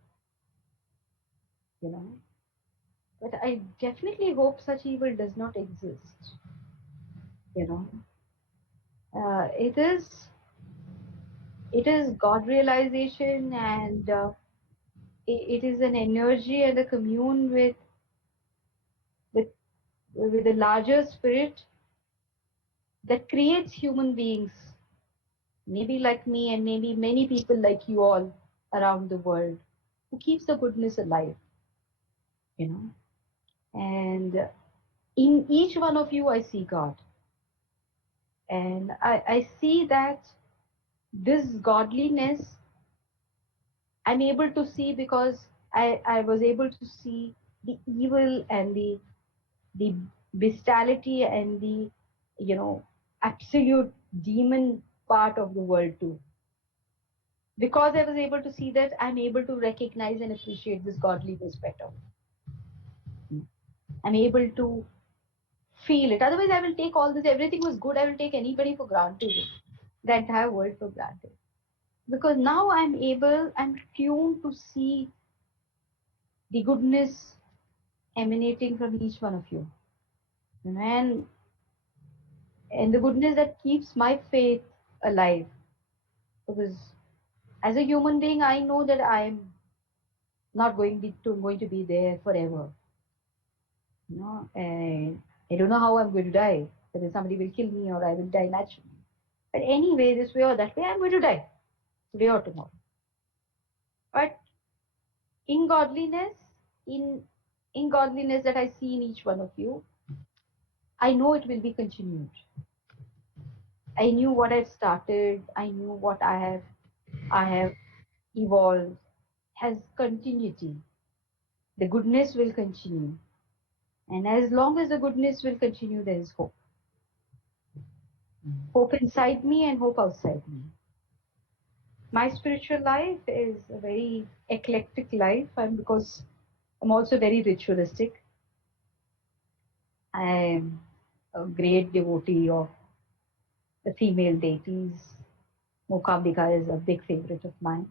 you know. But I definitely hope such evil does not exist, you know. It is God realization, and it is an energy and a commune with with a larger spirit that creates human beings, maybe like me and maybe many people like you all around the world, who keeps the goodness alive, you know. And in each one of you, I see God. And I see that this godliness I'm able to see because I was able to see the evil and the bestiality and the, you know, absolute demon part of the world too. Because I was able to see that, I'm able to recognize and appreciate this godliness better. I'm able to feel it. Otherwise, I will take all this, everything was good, I will take anybody for granted, the entire world for granted. Because now I'm tuned to see the goodness emanating from each one of you. And, and the goodness that keeps my faith alive. Because as a human being, I know that I'm not going to be there forever. You know, and I don't know how I'm going to die. Whether somebody will kill me or I will die naturally. But anyway, this way or that way, I'm going to die today or tomorrow. But in godliness, in in godliness that I see in each one of you, I know it will be continued. I knew what I've started. I knew what I have evolved has continuity. The goodness will continue. And as long as the goodness will continue, there is hope. Hope inside me and hope outside me. My spiritual life is a very eclectic life, and because I'm also very ritualistic. I'm a great devotee of the female deities. Mukambika is a big favorite of mine.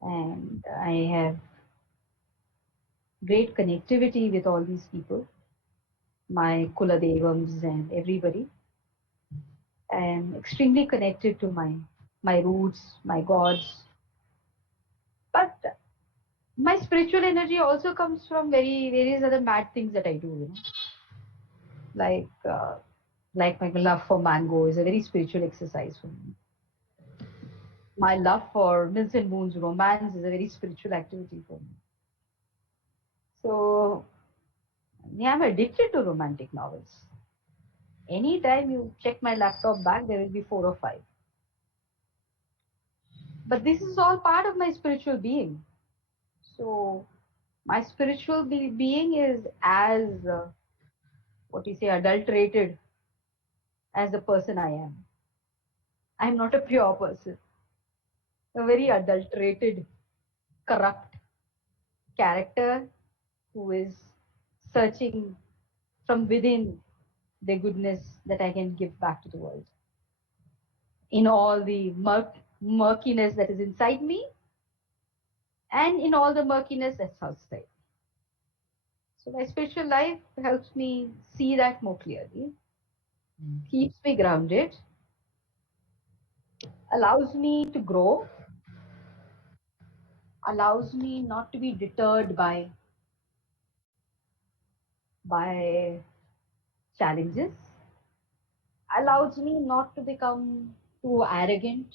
And I have great connectivity with all these people, my Kuladevams and everybody. I am extremely connected to my roots, my gods. But my spiritual energy also comes from various other mad things that I do, you know. Like like my love for mango is a very spiritual exercise for me. My love for Mills and Moon's romance is a very spiritual activity for me. So yeah, I'm addicted to romantic novels. Anytime you check my laptop bag, there will be four or five. But this is all part of my spiritual being. So my spiritual being is as what you say adulterated as the person I am. I'm not a pure person. A very adulterated, corrupt character who is searching from within the goodness that I can give back to the world. In all the murkiness that is inside me and in all the murkiness that's outside. So my spiritual life helps me see that more clearly, mm, keeps me grounded, allows me to grow, allows me not to be deterred by challenges, allows me not to become too arrogant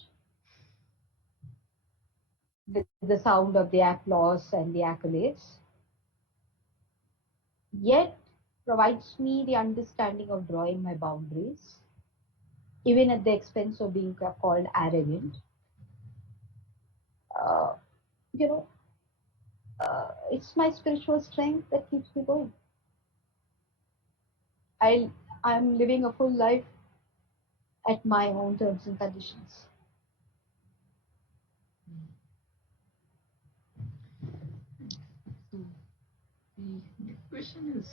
with the sound of the applause and the accolades, yet provides me the understanding of drawing my boundaries, even at the expense of being called arrogant. Uh, you know, it's my spiritual strength that keeps me going. I I'm living a full life at my own terms and conditions. mm. So the next question is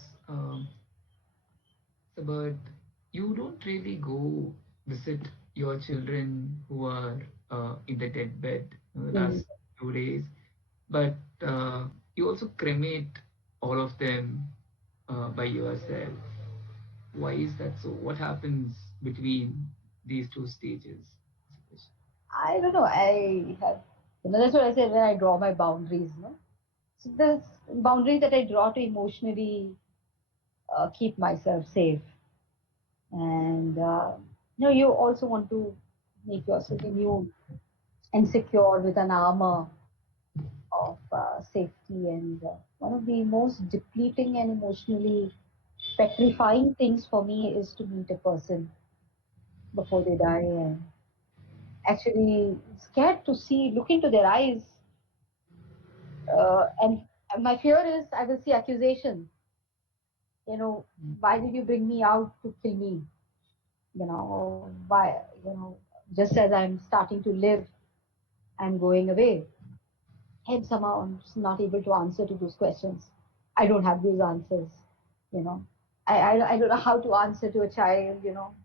but you don't really go visit your children who are in the deathbed the Mhm. last 2 days, but you also cremate all of them by yourself. Why is that so? What happens between these two stages? I don't know. I have, that's what I said when I draw my boundaries. No, so the boundaries that I draw to emotionally keep myself safe, and you also want to make yourself immune and secure with an armor of safety. And one of the most depleting and emotionally petrifying things for me is to meet a person before they die and actually scared to see, look into their eyes. And my fear is I will see accusation. You know, Mm, why did you bring me out to kill me? Why, just as I'm starting to live, I'm going away. And somehow I'm just not able to answer to those questions. I don't have those answers, you know. I don't know how to answer to a child,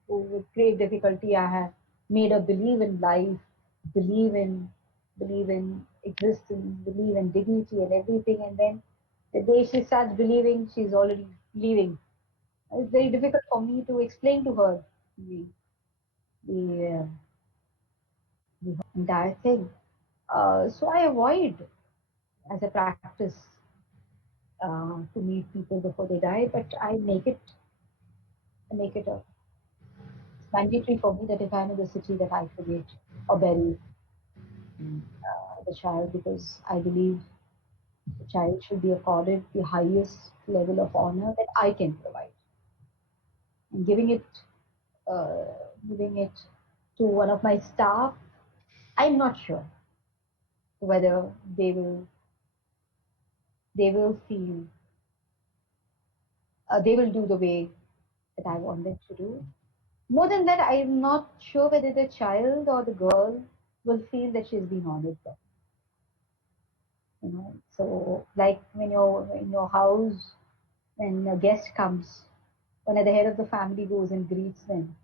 who with great difficulty I have made her believe in life, believe in believe in existence, believe in dignity and everything, and then the day she starts believing, she's already leaving. It's very difficult for me to explain to her the the, the entire thing. So I avoid as a practice to meet people before they die, but I make it a it's mandatory for me that if I'm in the city that I cremate or bury mm, the child because I believe the child should be accorded the highest level of honor that I can provide. And uh, giving it to one of my staff, I'm not sure whether they will feel they will do the way that I want them to do. More than that, I'm not sure whether the child or the girl will feel that she's been honored. So like when you're in your house, when a guest comes, when the head of the family goes and greets them,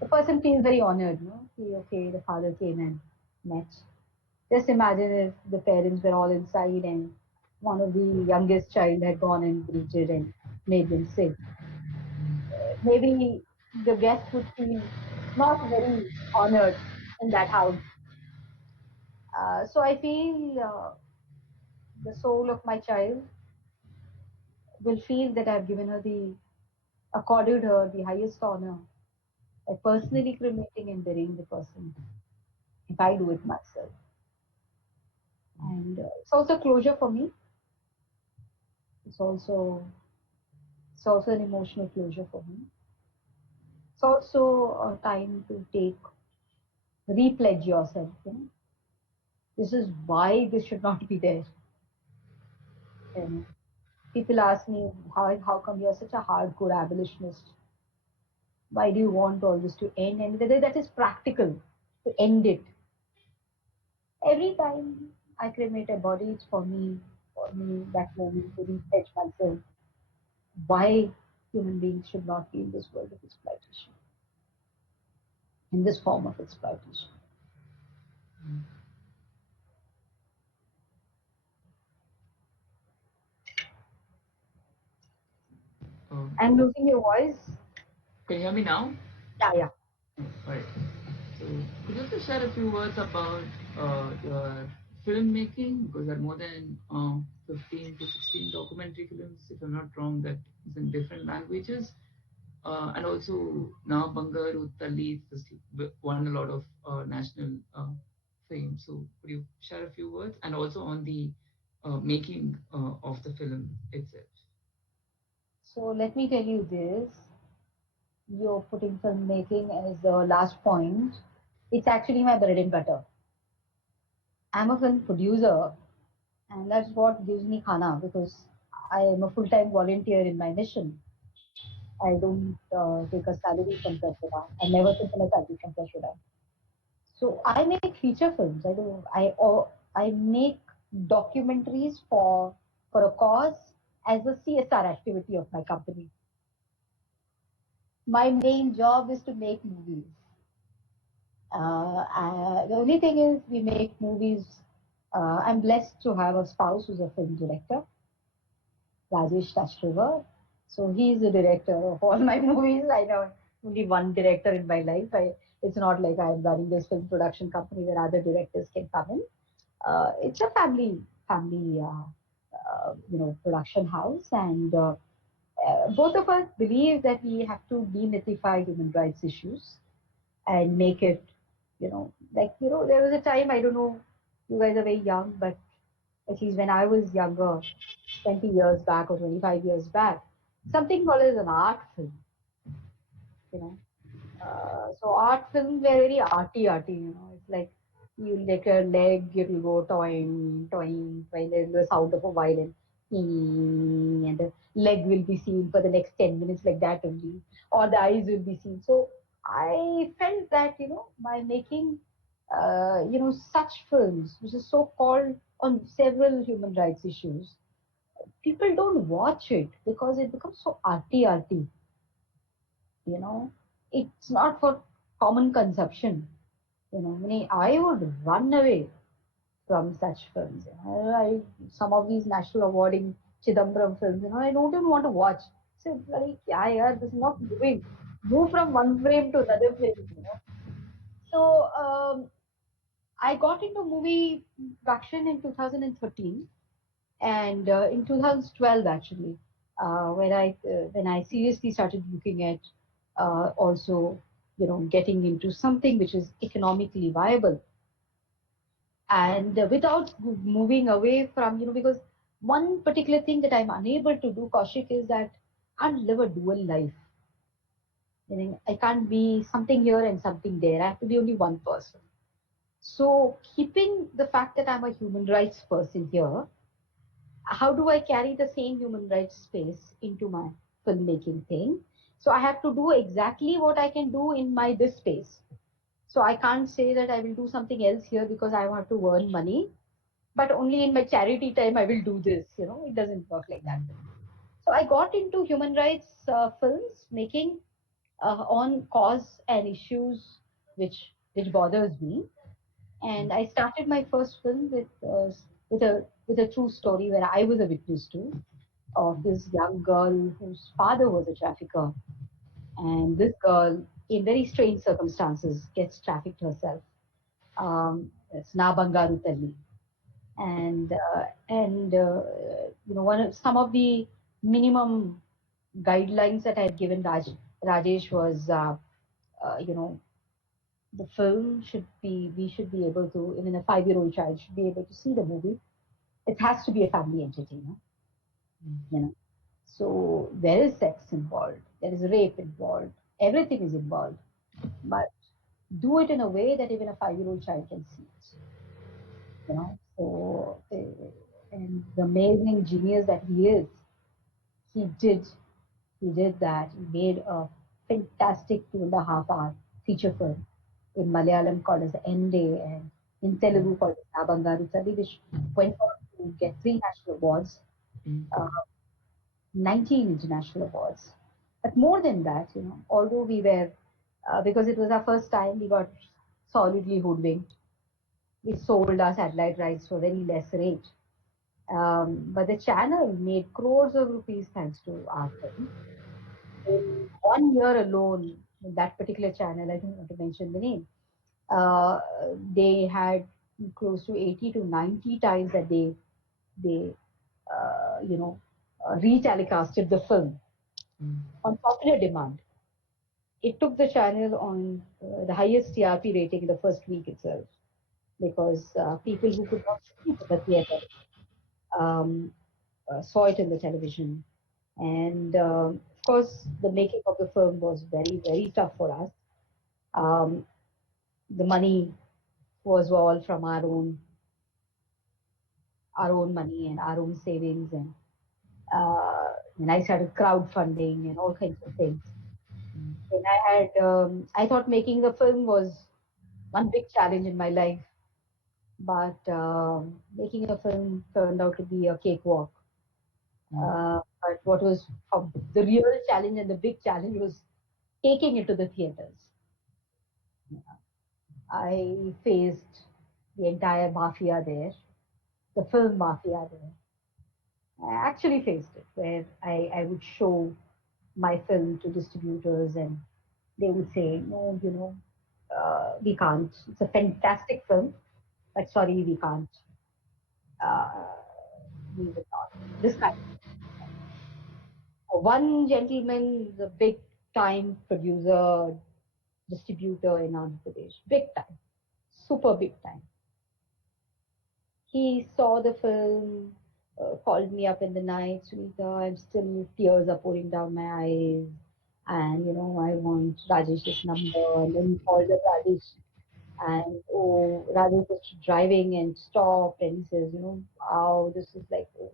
the person feels very honored. Okay, the father came and met. Just imagine if the parents were all inside and one of the youngest child had gone and greeted and made them sit. Maybe the guest would feel not very honored in that house. So I feel the soul of my child will feel that I've given her accorded her the highest honor by personally cremating and burying the person if I do it myself. And it's also closure for me. It's also it's also an emotional closure for me. It's also a time to repledge yourself. This is why this should not be there. And people ask me how come you're such a hardcore abolitionist? Why do you want all this to end? And whether that is practical to end it. Every time I cremate a body, it's for me that moment to repledge myself why human beings should not be in this world of exploitation, in this form of exploitation. mm. I'm losing your voice. Can you hear me now? Yeah, yeah. Right. So, could you just share a few words about your filmmaking? Because there are more than 15 to 16 documentary films, if I'm not wrong, that is in different languages. And also now Bangaru Talli has won a lot of national fame. So, could you share a few words? And also on the making of the film itself. So let me tell you this. You're putting filmmaking as the last point. It's actually my bread and butter. I'm a film producer, and that's what gives me khana because I am a full-time volunteer in my mission. I don't take a salary from Prajwala. I never taken a salary from Prajwala. So I make feature films. I make documentaries for a cause as a CSR activity of my company. My main job is to make movies. The only thing is we make movies. I'm blessed to have a spouse who's a film director, Rajesh Tashreva. So he's the director of all my movies. I know only one director in my life. It's not like I'm running this film production company where other directors can come in. It's a family production house, and both of us believe that we have to demythify human rights issues and make it, there was a time, I don't know, you guys are very young, but at least when I was younger, 20 years back or 25 years back, something called as an art film, you know. So art films were very arty. It's like you lick a leg, it will go toing, toing, while there's the sound of a violin, and the leg will be seen for the next 10 minutes like that only, or the eyes will be seen. So I felt that, by making, such films, which is so called on several human rights issues, people don't watch it because it becomes so arty. you know it's not for common consumption. Meaning I would run away from such films. Some of these national awarding Chidambaram films, I don't even want to watch. So like, yeah, this is not moving. Move from one frame to another frame. So I got into movie production in 2013, and in 2012 actually, when I seriously started looking at also, getting into something which is economically viable, and without moving away from, because one particular thing that I'm unable to do, Kaushik, is that I can't live a dual life. Meaning I can't be something here and something there. I have to be only one person. So keeping the fact that I'm a human rights person here, how do I carry the same human rights space into my filmmaking thing? So I have to do exactly what I can do in my this space. So I can't say that I will do something else here because I want to earn money, but only in my charity time I will do this. It doesn't work like that. So I got into human rights films making on cause and issues which bothers me, and I started my first film with a true story where I was a witness to, of this young girl whose father was a trafficker, and this girl, in very strange circumstances, gets trafficked herself. It's Na Bangaru Talli, and some of the minimum guidelines that I had given Rajesh was, you know, the film should be, we should be able to, even a 5-year-old child should be able to see the movie. It has to be a family entertainer, you know. So there is sex involved, there is rape involved, everything is involved, but do it in a way that even a 5-year-old child can see it. So, and the amazing genius that he is, he did, he did that. He made a fantastic 2.5 hour feature film in Malayalam called as Ende, and in Telugu called as Nabangaru Tadi, which went on to get 3 national awards, uh, 19 international awards. But more than that, although we were, because it was our first time, we got solidly hoodwinked. We sold our satellite rights for very less rate. But the channel made crores of rupees thanks to our film. In 1 year alone, that particular channel, I don't want to mention the name, uh, they had close to 80 to 90 times that they retelecasted the film Mm. on popular demand. It took the channel on the highest TRP rating in the first week itself because people who could not see it in the theater um, saw it in the television. And of course, the making of the film was very, very tough for us. Um, the money was all from our own money and our own savings, and I started crowdfunding and all kinds of things. And I thought making the film was one big challenge in my life, but making a film turned out to be a cakewalk. Mm. But what was the real challenge and the big challenge was taking it to the theaters. I faced the entire mafia there, the film mafia there. I actually faced it, where I would show my film to distributors and they would say, no, we can't. It's a fantastic film, but sorry, we can't. Uh, we will not. This kind of one gentleman, the big time producer, distributor in Andhra Pradesh, big time, super big time. He saw the film, called me up in the night, Sunitha, I'm still, tears are pouring down my eyes. And, I want Rajesh's number. And then he called up Rajesh. And, oh, Rajesh was driving and stopped. And he says, wow, this is like, oh.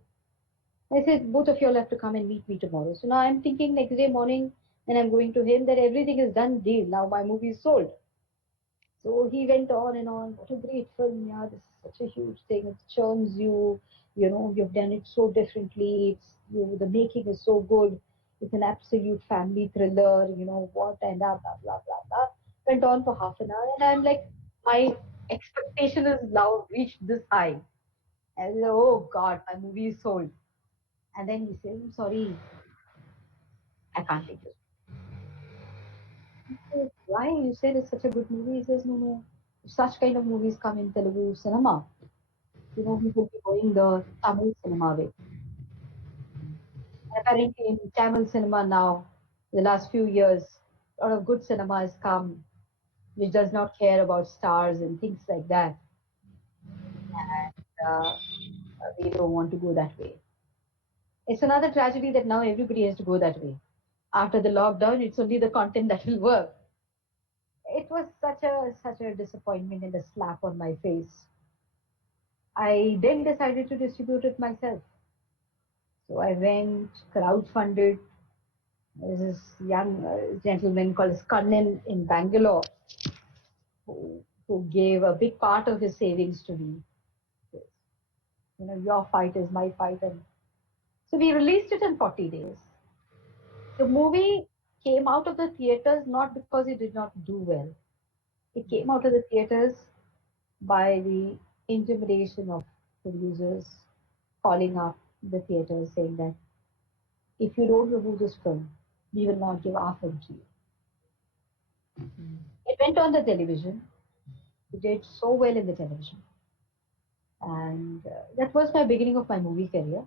I said, both of you all have to come and meet me tomorrow. So now I'm thinking next day morning, and I'm going to him that everything is done, deal. Now my movie is sold. So he went on and on. What a great film! Yeah, this is such a huge thing. It charms you. You've done it so differently. The making is so good. It's an absolute family thriller. You know what? And blah blah blah blah blah. Went on for half an hour, and I'm like, my expectation is now reached this high. And oh God, my movie is sold. And then he says, I'm sorry, I can't take this. I said, why? You said it's such a good movie. He says, no, no. If such kind of movies come in Telugu cinema, we will be going the Tamil cinema way. And apparently, in Tamil cinema now, the last few years, a lot of good cinema has come, which does not care about stars and things like that. Uh, we don't want to go that way. It's another tragedy that now everybody has to go that way. After the lockdown, it's only the content that will work. It was such a disappointment and a slap on my face. I then decided to distribute it myself. So I went, crowdfunded. There's this young gentleman called Kannan in Bangalore who gave a big part of his savings to me. Your fight is my fight. And so we released it in 40 days. The movie came out of the theaters not because it did not do well. It came out of the theaters by the intimidation of producers calling up the theaters saying that if you don't remove this film, we will not give our film to you. It went on the television. It did so well in the television. And that was my beginning of my movie career.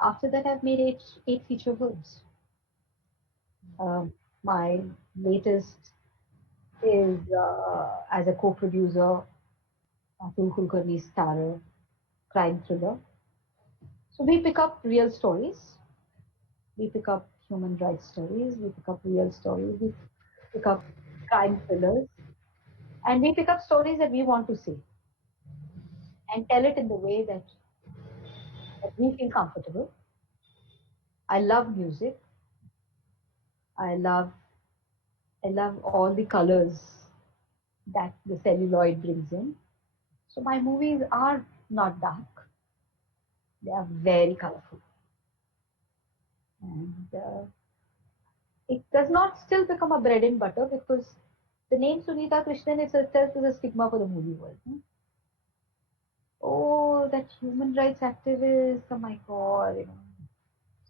After that, I've made eight feature films. Um, my latest is as a co-producer, Atul Kulkarni's Starrer crime thriller. So we pick up real stories, we pick up human rights stories, we pick up real stories, we pick up crime thrillers, and we pick up stories that we want to see and tell it in the way that we feel comfortable. I love music. I love I love all the colors that the celluloid brings in. So my movies are not dark. They are very colorful. And it does not still become a bread and butter because the name Sunitha Krishnan itself is a stigma for the movie world. Oh, that human rights activist, oh my God.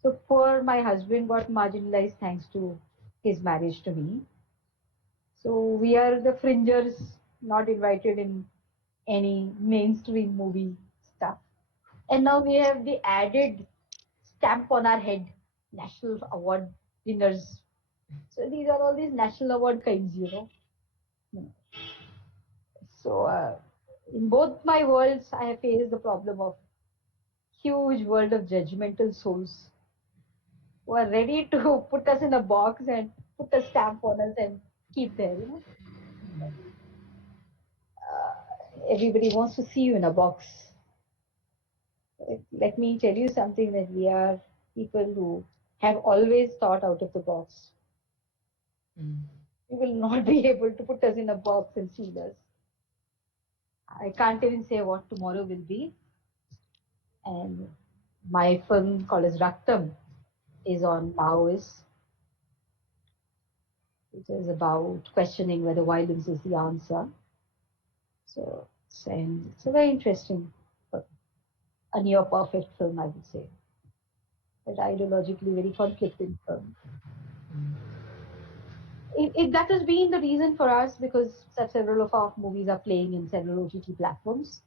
So poor my husband got marginalized thanks to his marriage to me. So we are the fringers, not invited in any mainstream movie stuff. And now we have the added stamp on our head, national award winners. So these are all these national award kinds. So in both my worlds, I have faced the problem of huge world of judgmental souls who are ready to put us in a box and put a stamp on us and keep there. Everybody wants to see you in a box. Let me tell you something that we are people who have always thought out of the box. Mm. You will not be able to put us in a box and seal us. I can't even say what tomorrow will be. And my film called as Raktam is on Maoists, which is about questioning whether violence is the answer. So it's a very interesting, a near perfect film, I would say, but ideologically very conflicting film. That has been the reason for us because several of our movies are playing in several OTT platforms.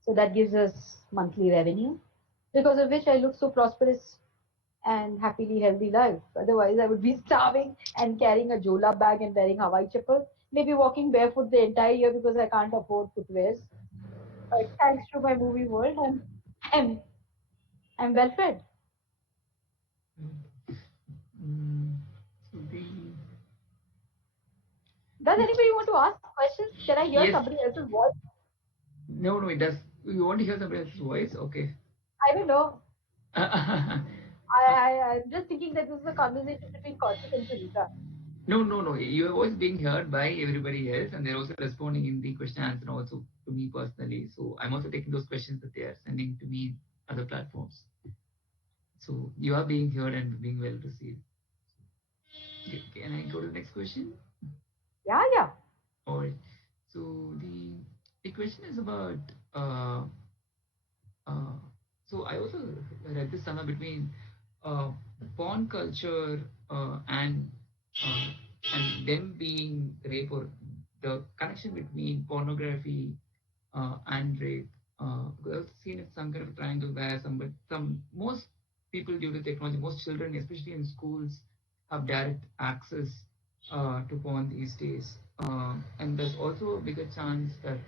So that gives us monthly revenue, because of which I look so prosperous and happily healthy life. Otherwise, I would be starving and carrying a Jola bag and wearing Hawaii chappal, maybe walking barefoot the entire year because I can't afford footwears. But thanks to my movie world, I'm, I'm well fed. Mm. So Does the anybody want to ask questions? Can I hear yes, somebody else's voice? no, no, it does. You want to hear somebody else's voice? Okay. I don't know. uh, I'm just thinking that this is a conversation between Kaushik and Sunita. no, no, no. Your voice being heard by everybody else, and they're also responding in the question answer also to me personally. So I'm also taking those questions that they are sending to me other platforms. So you are being heard and being well received. Can I go to the next question? Yeah, yeah. All right. So the question is about uh, Uh, so I also read this somewhere between uh, porn culture uh, and them being rape, or the connection between pornography and rape. Because I've seen it some kind of triangle where some most people due to technology, most children, especially in schools, have direct access to porn these days, and there's also a bigger chance that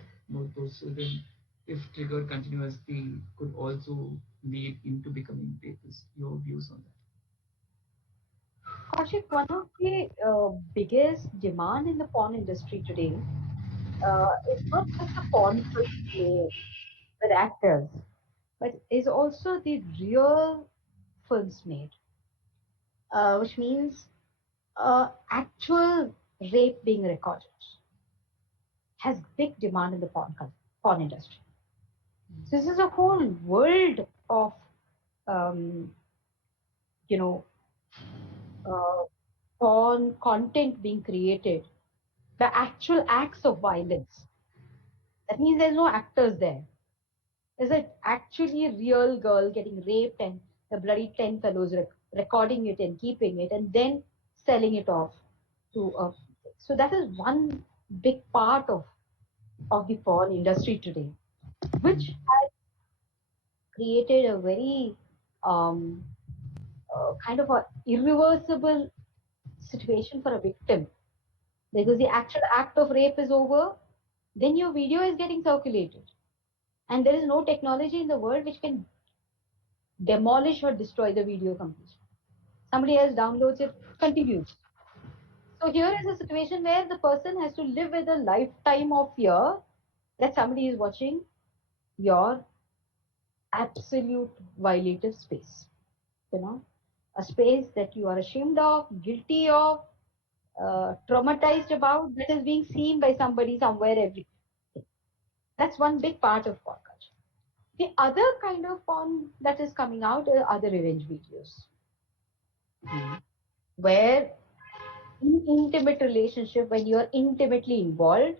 those children, if triggered continuously, could also lead into becoming rapists. Your views on that? Kaushik, one of the biggest demand in the porn industry today is not just the porn films made with actors, but is also the real films made, which means actual rape being recorded has big demand in the porn industry. So this is a whole world of um, you know uh, porn content being created, the actual acts of violence. That means there's no actors there. There's actually a real girl getting raped and the bloody 10 fellows recording it and keeping it and then selling it off to a. So that is one big part of the porn industry today, which has created a very um, kind of a irreversible situation for a victim, because the actual act of rape is over, then your video is getting circulated. And there is no technology in the world which can demolish or destroy the video completely. Somebody else downloads it, continues. So here is a situation where the person has to live with a lifetime of fear that somebody is watching your absolute violative space. You know, a space that you are ashamed of, guilty of, traumatized about, that is being seen by somebody somewhere every. That's one big part of porn culture. The other kind of porn that is coming out are the revenge videos, Mm. where in intimate relationship, when you are intimately involved,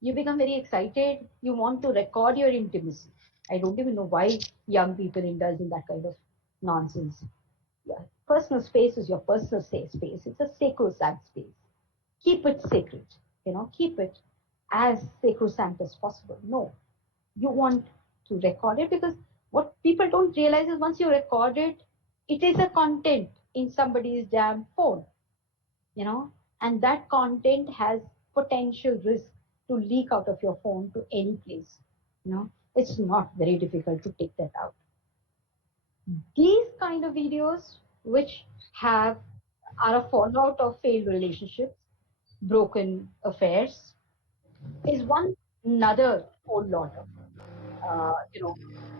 you become very excited. You want to record your intimacy. I don't even know why young people indulge in that kind of nonsense. Yeah, personal space is your personal safe space. It's a sacrosanct space. Keep it sacred. Keep it as sacrosanct as possible. No, you want to record it because what people don't realize is once you record it, it is a content in somebody's damn phone, you know, and that content has potential risk to leak out of your phone to any place. It's not very difficult to take that out. These kind of videos, which have are a fallout of failed relationships, broken affairs, is one another whole lot of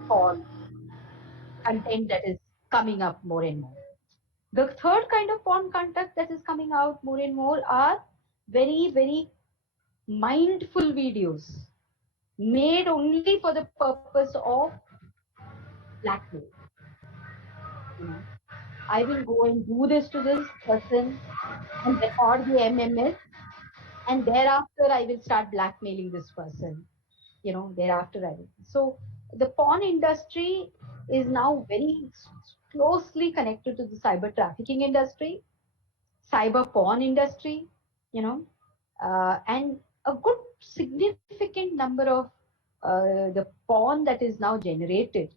porn content that is coming up more and more. The third kind of porn content that is coming out more and more are very, very mindful videos made only for the purpose of blackmail. You know, I will go and do this to this person and record the MMS, and thereafter I will start blackmailing this person. Thereafter I will. So the porn industry is now very closely connected to the cyber trafficking industry, cyber porn industry, you know, and a good significant number of the porn that is now generated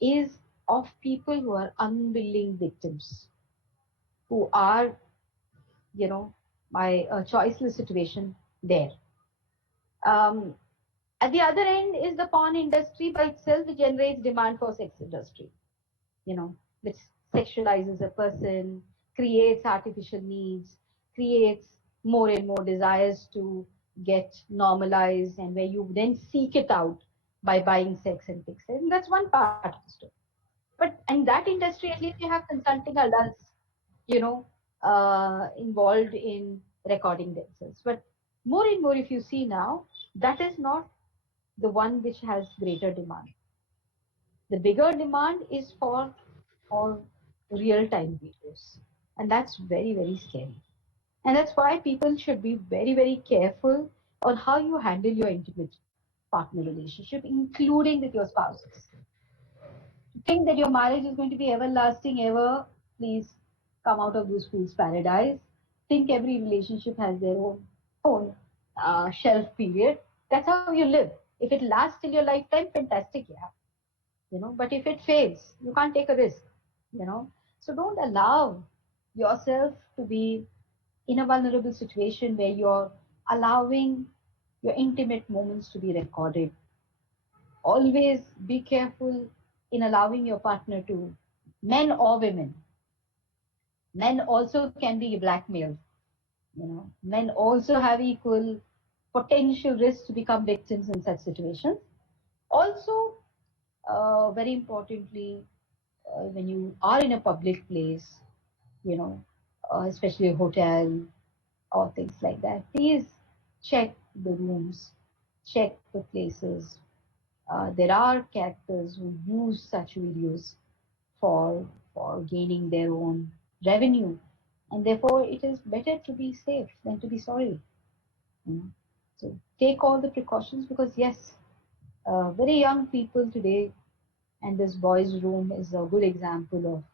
is of people who are unwilling victims, who are, by a choiceless situation there. Um, at the other end is the porn industry by itself, which generates demand for sex industry, which sexualizes a person, creates artificial needs, creates more and more desires to get normalized, and where you then seek it out by buying sex and fix it. And that's one part of the story. But in that industry, at least you have consulting adults, you know, involved in recording themselves. But more and more, if you see now, that is not the one which has greater demand. The bigger demand is for real-time videos, and that's very, very scary. And that's why people should be very, very careful on how you handle your intimate partner relationship, including with your spouses. To think that your marriage is going to be everlasting ever, please come out of those fool's paradise. Think every relationship has their own shelf period. That's how you live. If it lasts till your lifetime, fantastic, yeah. But if it fails, you can't take a risk. So don't allow yourself to be in a vulnerable situation where you're allowing your intimate moments to be recorded. Always be careful in allowing your partner to, men or women. Men also can be blackmailed. Men also have equal potential risks to become victims in such situations. Also, very importantly, when you are in a public place, you know, especially a hotel or things like that, please check the rooms, check the places. There are characters who use such videos for gaining their own revenue, and therefore it is better to be safe than to be sorry. You know. So take all the precautions because yes, very young people today, and this boys' room is a good example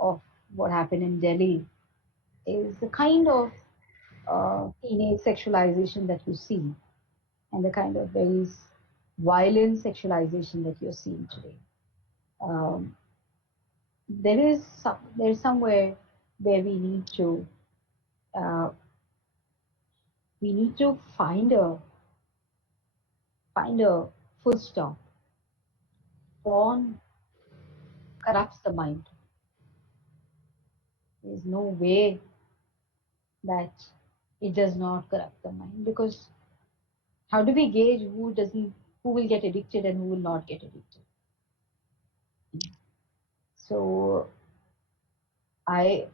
of what happened in Delhi, is the kind of teenage sexualization that you see, and the kind of very violent sexualization that you're seeing today. Um, there's somewhere where uh, we need to find a full stop. Porn corrupts the mind. There's no way that it does not corrupt the mind, because how do we gauge who will get addicted and who will not get addicted? So I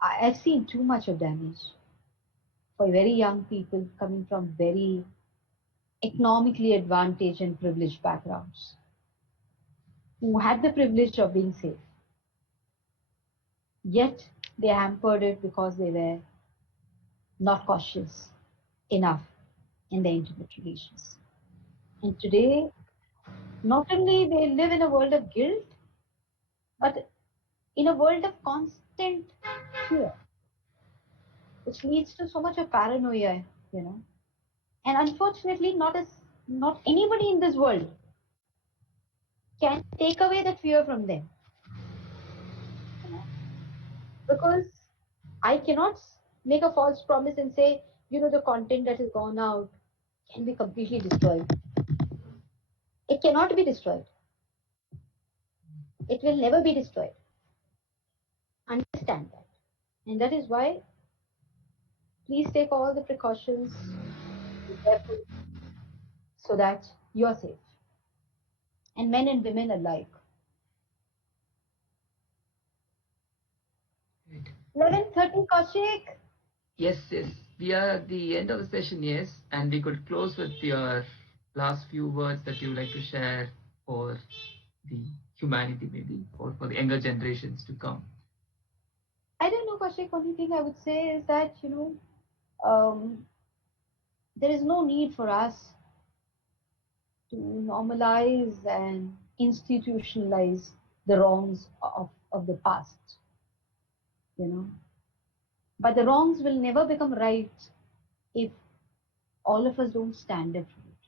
I've seen too much of damage for very young people coming from very economically advantaged and privileged backgrounds, who had the privilege of being safe, yet they hampered it because they were not cautious enough in their intimate relations. And today, not only they live in a world of guilt, but in a world of constant fear, which leads to so much of paranoia, you know. And unfortunately, not anybody in this world can take away that fear from them, you know, because I cannot make a false promise and say, the content that has gone out can be completely destroyed. It cannot be destroyed. It will never be destroyed. Understand that. And that is why please take all the precautions, be careful so that you are safe. And men and women alike. Right. 11:30, Kaushik. Yes, yes. We are at the end of the session, yes, and we could close with your last few words that you would like to share for the humanity, maybe, or for the younger generations to come. I don't know, Kaushik. Only thing I would say is that, um, there is no need for us to normalize and institutionalize the wrongs of the past, you know. But the wrongs will never become right if all of us don't stand up for it,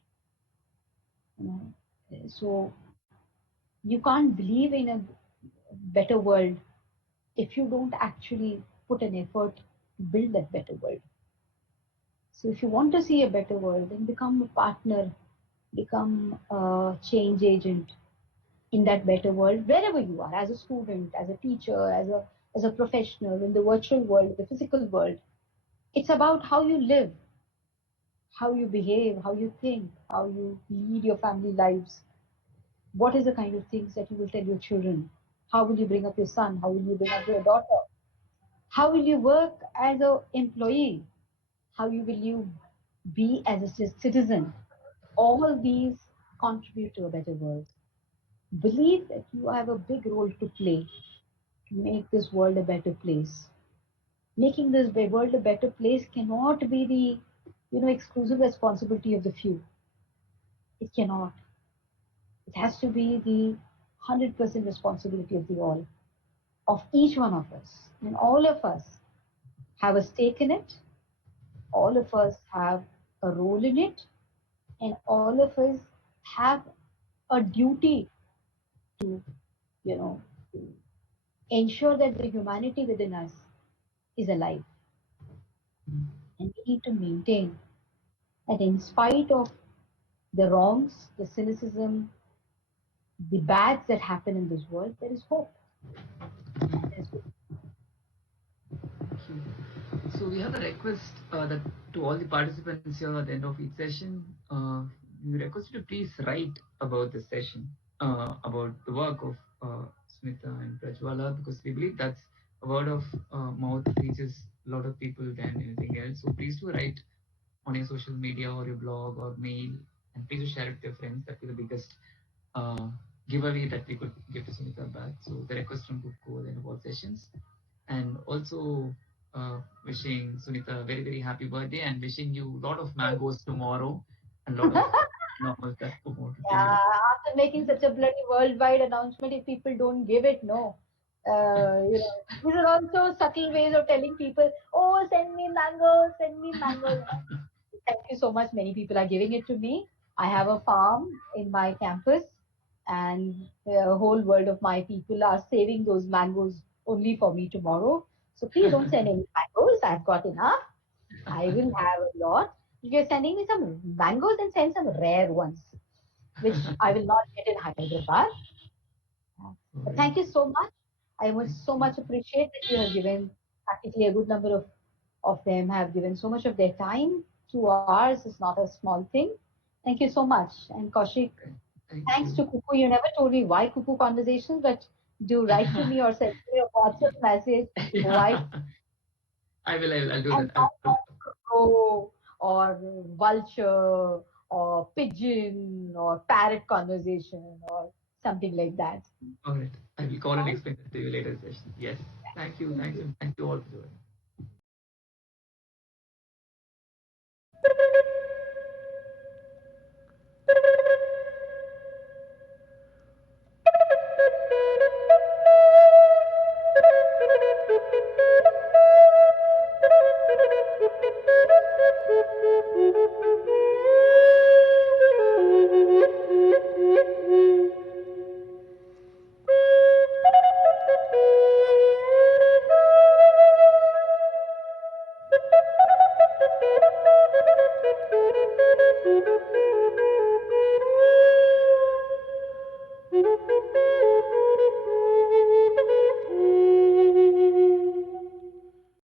you know. So you can't believe in a better world if you don't actually put an effort to build that better world. So if you want to see a better world, then become a partner, become a change agent in that better world, wherever you are, as a student, as a teacher, as a professional, in the virtual world, the physical world. It's about how you live, how you behave, how you think, how you lead your family lives. What is the kind of things that you will tell your children? How will you bring up your son? How will you bring up your daughter? How will you work as an employee? How will you be as a citizen? All these contribute to a better world. Believe that you have a big role to play to make this world a better place. Making this world a better place cannot be the exclusive responsibility of the few. It cannot. It has to be the 100% responsibility of the all, of each one of us. And all of us have a stake in it. All of us have a role in it. And all of us have a duty to, you know, to ensure that the humanity within us is alive. And we need to maintain that in spite of the wrongs, the cynicism, the bads that happen in this world, there is hope. There's hope. Thank you. So we have a request that to all the participants here at the end of each session, we request you to please write about this session, about the work of Sunitha and Prajwala, because we believe that's a word of mouth reaches a lot of people than anything else. So please do write on your social media or your blog or mail, and please do share it with your friends. That will be the biggest uh, giveaway that we could give to Sunitha back. So the request from Cuckoo at the end of all sessions, and also wishing Sunitha a very very happy birthday and wishing you a lot of mangoes tomorrow and a lot of normal stuff tomorrow to you. After making such a bloody worldwide announcement, if people don't give it, no. These are also subtle ways of telling people, oh, send me mangoes, send me mangoes. Thank you so much. Many people are giving it to me. I have a farm in my campus, and the whole world of my people are saving those mangoes only for me tomorrow. So please don't send any mangoes. I've got enough. I will have a lot. If you're sending me some mangoes, then send some rare ones, which I will not get in Hyderabad. All But right. thank you so much. I Thank must so you. much appreciate that you have given practically a good number of them have given so much of their time. 2 hours is not a small thing. Thank you so much. And Kaushik, Thank thanks you. to Cuckoo. You never told me why Cuckoo Conversations, but do write to me or send me a WhatsApp message why Yeah, I'll do and that. not crow or vulture or pigeon or parrot conversation or something like that. All right. I will call and Thank explain that to you later session. Yes. Thank you. you. Thanks, and thank you all for joining.